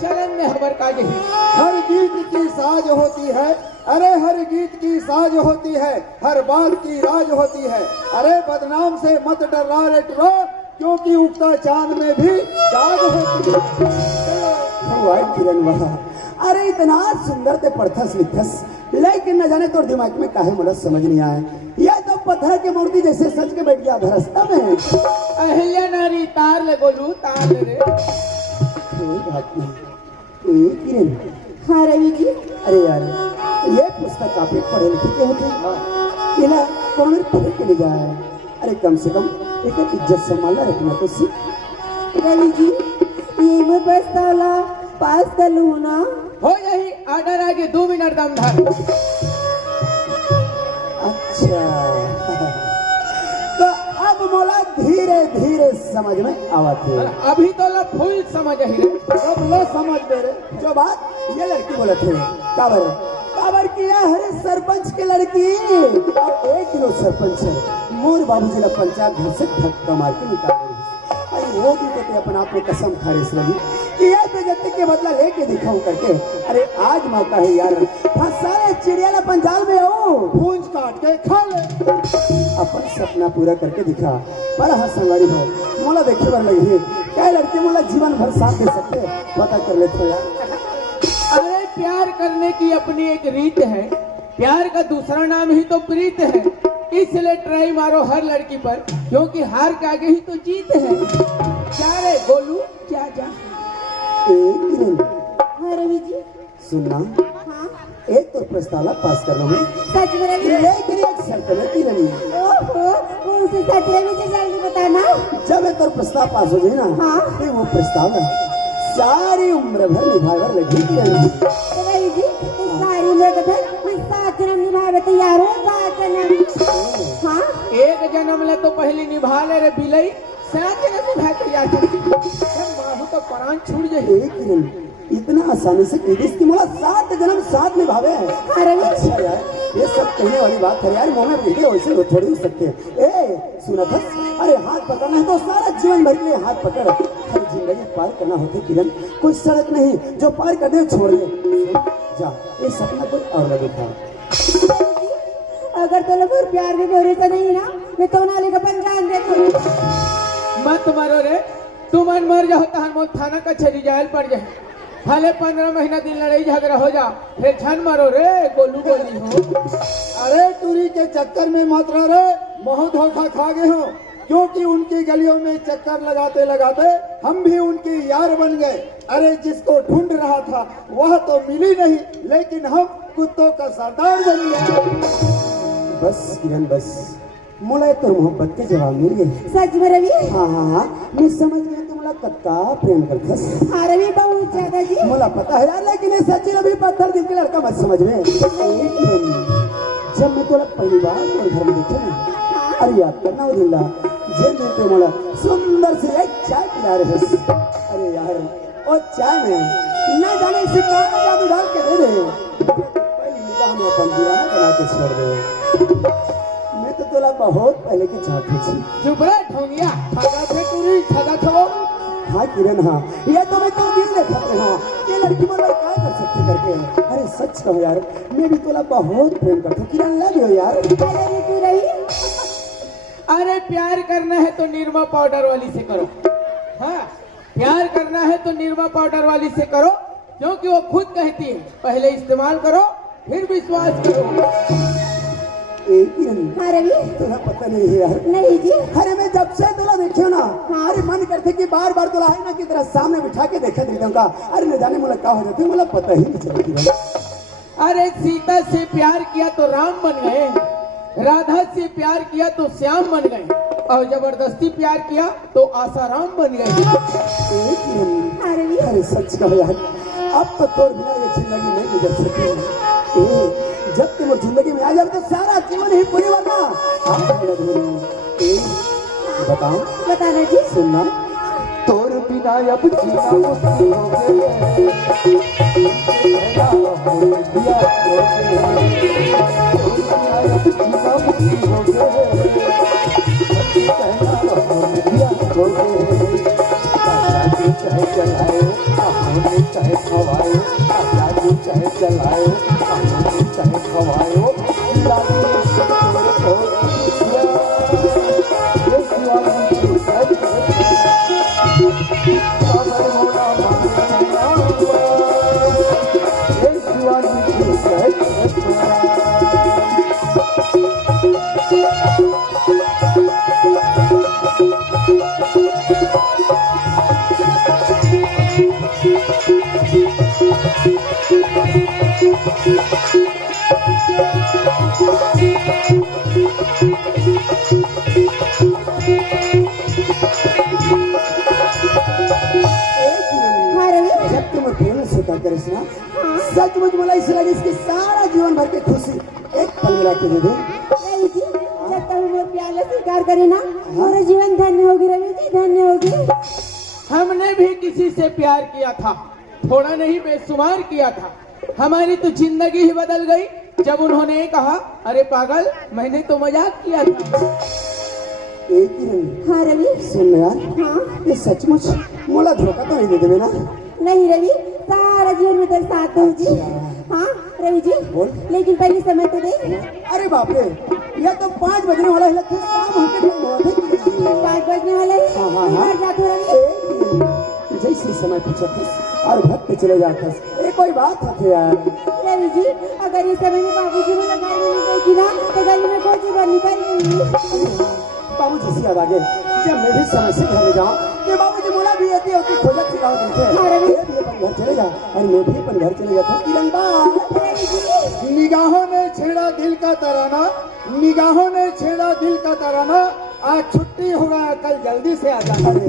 चलन में खबर का यही हर गीत की साज होती है, अरे हर गीत की साज होती है, हर बात की राज होती है। अरे बदनाम से मत डरना रे डरो, क्योंकि उगता चांद में भी जाग होती है। वाह किरण वाह, अरे इतना सुंदर ते पढ़थस लिखस, लेकिन न जाने तो दिमाग में काहे मुझे समझ नहीं आया। यह तो पत्थर की मूर्ति जैसे सच के बैठ गया धरस्ता में। अहिल्या नारी तार ले गोलू तार ले रे। कोई बात नहीं। ए किरण, हाँ रवि जी अरे यार ये पुस्तक काफी पढ़े लिखे के होते, इला कौन पढ़े के लिए जाए। अरे कम से कम एक इज्जत सम्मान रखना तो सीख। रवि जी ये मोर प्रस्ताव पास कर लूँ ना। हो यही ऑर्डर आगे 2 मिनट दम धर। अच्छा तो अब मोला धीरे धीरे समझ में आवत है। अभी तो ला फुल समझ ही रे। सब लोग समझ में रे, जो बात ये लड़की बोलत है काबर काबर किया है सरपंच की लड़की, और 1 किलो सरपंच है मोर बाबूजी ला पंचायत घर से धक्का मार के निकाल रही। अरे वो भी तो अपने आप में कसम खा रही लगी कि ये बेइज्जती के बदला लेके दिखाऊं करके। अरे आज मौका है यार, सारे चिड़िया ला पंजाल में आओ, पूंछ काट के खा ले। अपन सपना पूरा करके दिखा। पर हाँ संगड़ी हो मोला देखे बार लगी है, क्या लड़की मोला जीवन भर साथ दे सकते, पता कर लेते हो यार। अरे प्यार करने की अपनी एक रीत है, प्यार का दूसरा नाम ही तो प्रीत है। इसलिए ट्राई मारो हर लड़की पर, क्योंकि हार के आगे ही तो जीत है। क्या रे गोलू क्या जा। किरण हाँ रवि जी सुनना, हाँ एक तो प्रस्ताव पास कर रहा हूँ, सच में रवि लेकिन एक शर्त है किरण। ओहो कौन सी सच रवि जी जल्दी बताना। जब एक तो प्रस्ताव पास हो जाए ना, हाँ। फिर वो प्रस्ताव सारी उम्र भर निभावर लगी किरण। रवि जी इस सारी उम्र के बाद मैं 7 जन्म निभावे तैयार हूँ। 7 जन्म हाँ 1 जन्म ले तो पहले निभा ले रे बिलई, साथ में मुझे तो याद है माहू तो प्राण छूट जाए। एक किरण इतना आसानी से विदेश की मोला 7 जन्म साथ में भावे है। अरे भी अच्छा यार, ये सब कहने वाली बात है यार, मुंह में बेटे वैसे वो थोड़ी हो सकते हैं। ए सुना बस, अरे हाथ पकड़ना है तो सारा जीवन भर के लिए हाथ पकड़, हर जिंदगी पार करना होती किरण, कोई सड़क नहीं जो पार कर दे छोड़ दे। जा ये सपना कोई और लगे था। अगर तो लोग प्यार में भरोसा नहीं ना, मैं तो नाले का पंजान देखो। मत मरो रे, तुम मर जाओ तहन मोल थाना का छरी जायल पड़ जाए, भले 15 महीना दिन लड़ाई झगड़ा हो जा, फिर छन मरो रे गोलू गोली हो। अरे टूरी के चक्कर में मत रहो रे, बहुत धोखा खा गए हो, क्योंकि उनकी गलियों में चक्कर लगाते लगाते हम भी उनके यार बन गए। अरे जिसको ढूंढ रहा था वह तो मिली नहीं, लेकिन हम कुत्तों का सरदार बन गए। बस किरण बस, मोला तो मोहब्बत के जवाब मिल गए। सच में रवि? हाँ हाँ हाँ, मैं समझ गया तुम लोग कत्ता प्रेम करथस। हाँ रवि बहुत ज्यादा जी। मोला पता है यार, लेकिन ये सच्ची अभी पत्थर दिल के लड़का मत समझ में। जब मैं तो पहली बार तेरे घर में देखे ना, अरे याद करना वो दिल्ला जिन दिन पे मोला सुंदर से एक चाय पिला रहे थे। अरे यार वो चाय में न जाने इसे कौन जादू डाल के दे दे, पहली निगाह में अपन दीवाना बना के छोड़ दे। मैं तो तोला बहुत पहले की चाहती थी। चुप रे ढोंगिया, ठगा थे टूरी, ठगा थो। हाँ किरण हाँ, ये तो मैं तो दिल देखा हाँ, ये लड़की बोला क्या कर सकती करके। अरे सच कहो यार, मैं भी तोला बहुत प्रेम करता हूँ किरण, लव यू यार। अरे तू रवि, अरे प्यार करना है तो निरमा पाउडर वाली से करो। हाँ प्यार करना है तो निरमा पाउडर वाली से करो, क्योंकि वो खुद कहती है पहले इस्तेमाल करो फिर विश्वास करो। ए किरण, हाँ रवि? तुला पता नहीं है यार। नहीं जी। अरे मैं जब से तुला देखियो ना, अरे मन करते कि बार बार तुला है ना की तरह सामने बिठा के देखा देता का। अरे न जाने मुला क्या हो जाती, मुला पता ही नहीं चलती किरण। अरे सीता से प्यार किया तो राम बन गए, राधा से प्यार किया तो श्याम बन गए, और जबरदस्ती प्यार किया तो आसाराम बन गए। ए किरण, हाँ रवि? अरे सच कहो यार, अब तो तोर बिना ये जिंदगी नहीं गुजर सकती। ए जब तुम जिंदगी में आ जाए तो सारा जीवन ही पूरी वरना बताओ। बताना जी। सुनना, तोर बिना अब जीना मुश्किल हो चाहे चलाए चाहे खवाए, चाहे चलाए चाहे खवाए, सचमुच मला इसे लगे इसके सारा जीवन भर के खुशी एक पल मिला के दे दे। रवि जी, जब तक वो प्यार ला स्वीकार करे ना, पूरा जीवन धन्य होगी रवि जी, धन्य होगी। हमने भी किसी से प्यार किया था, थोड़ा नहीं बेशुमार किया था। हमारी तो जिंदगी ही बदल गई जब उन्होंने कहा अरे पागल मैंने तो मजाक किया था। एक ही हाँ रवि? सुन यार, हाँ ये सचमुच मोला धोखा तो नहीं दे देवे ना? नहीं रवि, सारा जीवन में तेरे साथ हूँ जी। हाँ रवि जी, बोल। लेकिन पहले समय तो दे। अरे बाप रे, यह तो 5 बजने वाला है, लगता है शाम होके टाइम हुआ था। 5 बजने वाले हैं। हाँ हाँ हाँ, जाते हो रवि? जैसे समय पूछा और भक्त पे चले जाता ये कोई बात है यार? रवि जी, अगर इस समय में बाबूजी मुझे घर में निकलेगी ना तो गली में कोई चीज निकल गई। बाबू जी से याद आ गए, जब मैं भी समय से घर में जाऊँ ये बाबूजी मोला भी आती होती खोजा चिल्लाओ देखे अपन घर चले जा, और मैं भी अपन घर चले जाता। तिरंगा निगाहों ने छेड़ा दिल का तराना, निगाहों ने छेड़ा दिल का तराना, आज छुट्टी होगा कल जल्दी से आ जाना। अरे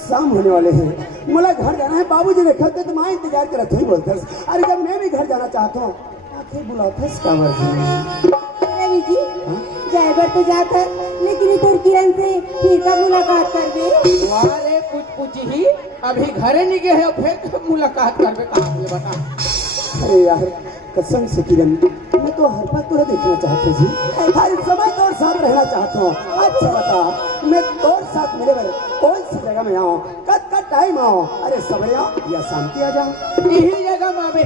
शाम होने वाले हैं, मोला घर जाना है। बाबूजी ने घर तो माँ इंतजार कर रहे बोलते। अरे जब मैं भी घर जाना चाहता हूँ आखिर बुलाता कांवर जी। रवि जी जाए बर तो जात है लेकिन इधर किरण से फिर का मुलाकात कर बे वारे कुछ ही अभी घरे नहीं गए है फिर कब मुलाकात करबे कहाँ से बता। अरे यार कसम से किरण मैं तो हर पल तुझे देखना चाहती जी हर समय तोर साथ रहना चाहता हूँ। अच्छा बता मैं तोर साथ मिले बर कौन सी जगह में आऊँ कब टाइम आओ अरे सवेरे आओ या शाम की आ जाओ यही जगह में आवे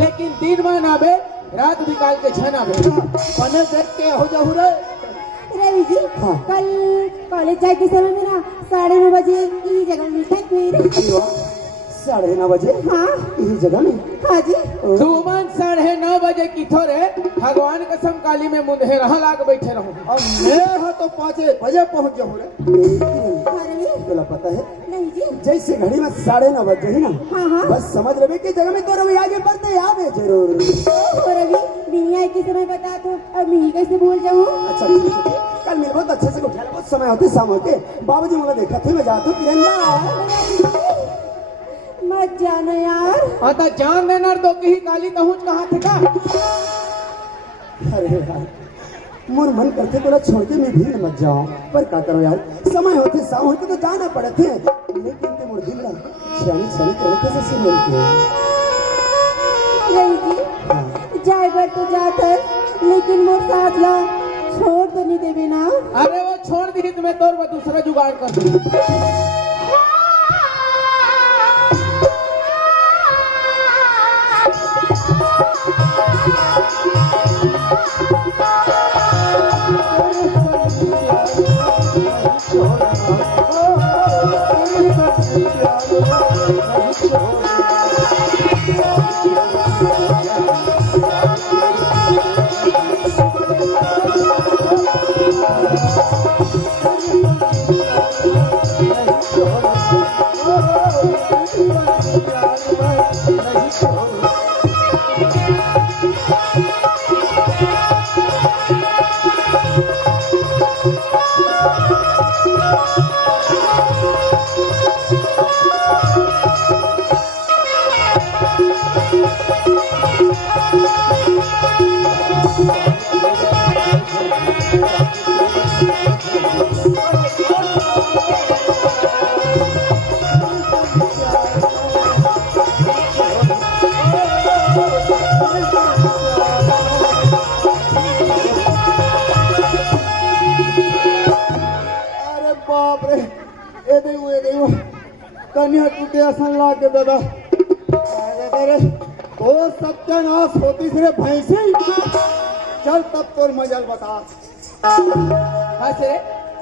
लेकिन दिन में ना आवे रात निकाल के छन आवे बने देख के हो जाऊ रे रवि जी हाँ। कल कॉलेज जाए के समय में ना 9:30 बजे ये जगह मिलता है फिर अरे वाह 9:30 बजे हाँ यही जगह में हाँ जी सुमन 9:30 बजे की थोरे भगवान कसम काली में मुंधे रहा लाग बैठे रहूं। अब मैं हाँ तो 5 बजे पहुंच जाऊँ रे। हाँ रवि तुला पता है नहीं जी जैसे घड़ी में 9:30 बज गई ना हाँ हाँ बस समझ रहे कि जगह में तो रवि आगे बढ़ते आवे जरूर। तो रवि मिनिया के समय बता तो अब मैं कैसे भूल जाऊँ अच्छा ठीक है कल मेरे बहुत अच्छे से उठा बहुत समय होते शाम होते बाबूजी मुझे देखा थे मैं जाता हूँ किरण मत जाना यार अतः जान देना तो की काली कहूँ कहाँ थे का अरे यार मोर मन करते बोला छोड़ के मैं भीड़ मत जाऊं पर क्या करो यार समय होते शाम होते तो जाना पड़े थे लेकिन ते मोर दिल छानी छानी करते से सुन के रवि जी जाए बर तो जात है लेकिन मोर साथ ला छोड़ तो नहीं देवे ना अरे वो छोड़ दी तो मैं तोर पर दूसरा जुगाड़ कर दूँ। अरे बाप रे ए देऊ कन्या टूटे असन ला के दादा अरे तो सत्यानाश होती सिर्फ भैंसे चल तब तोर मजल बता हाँ से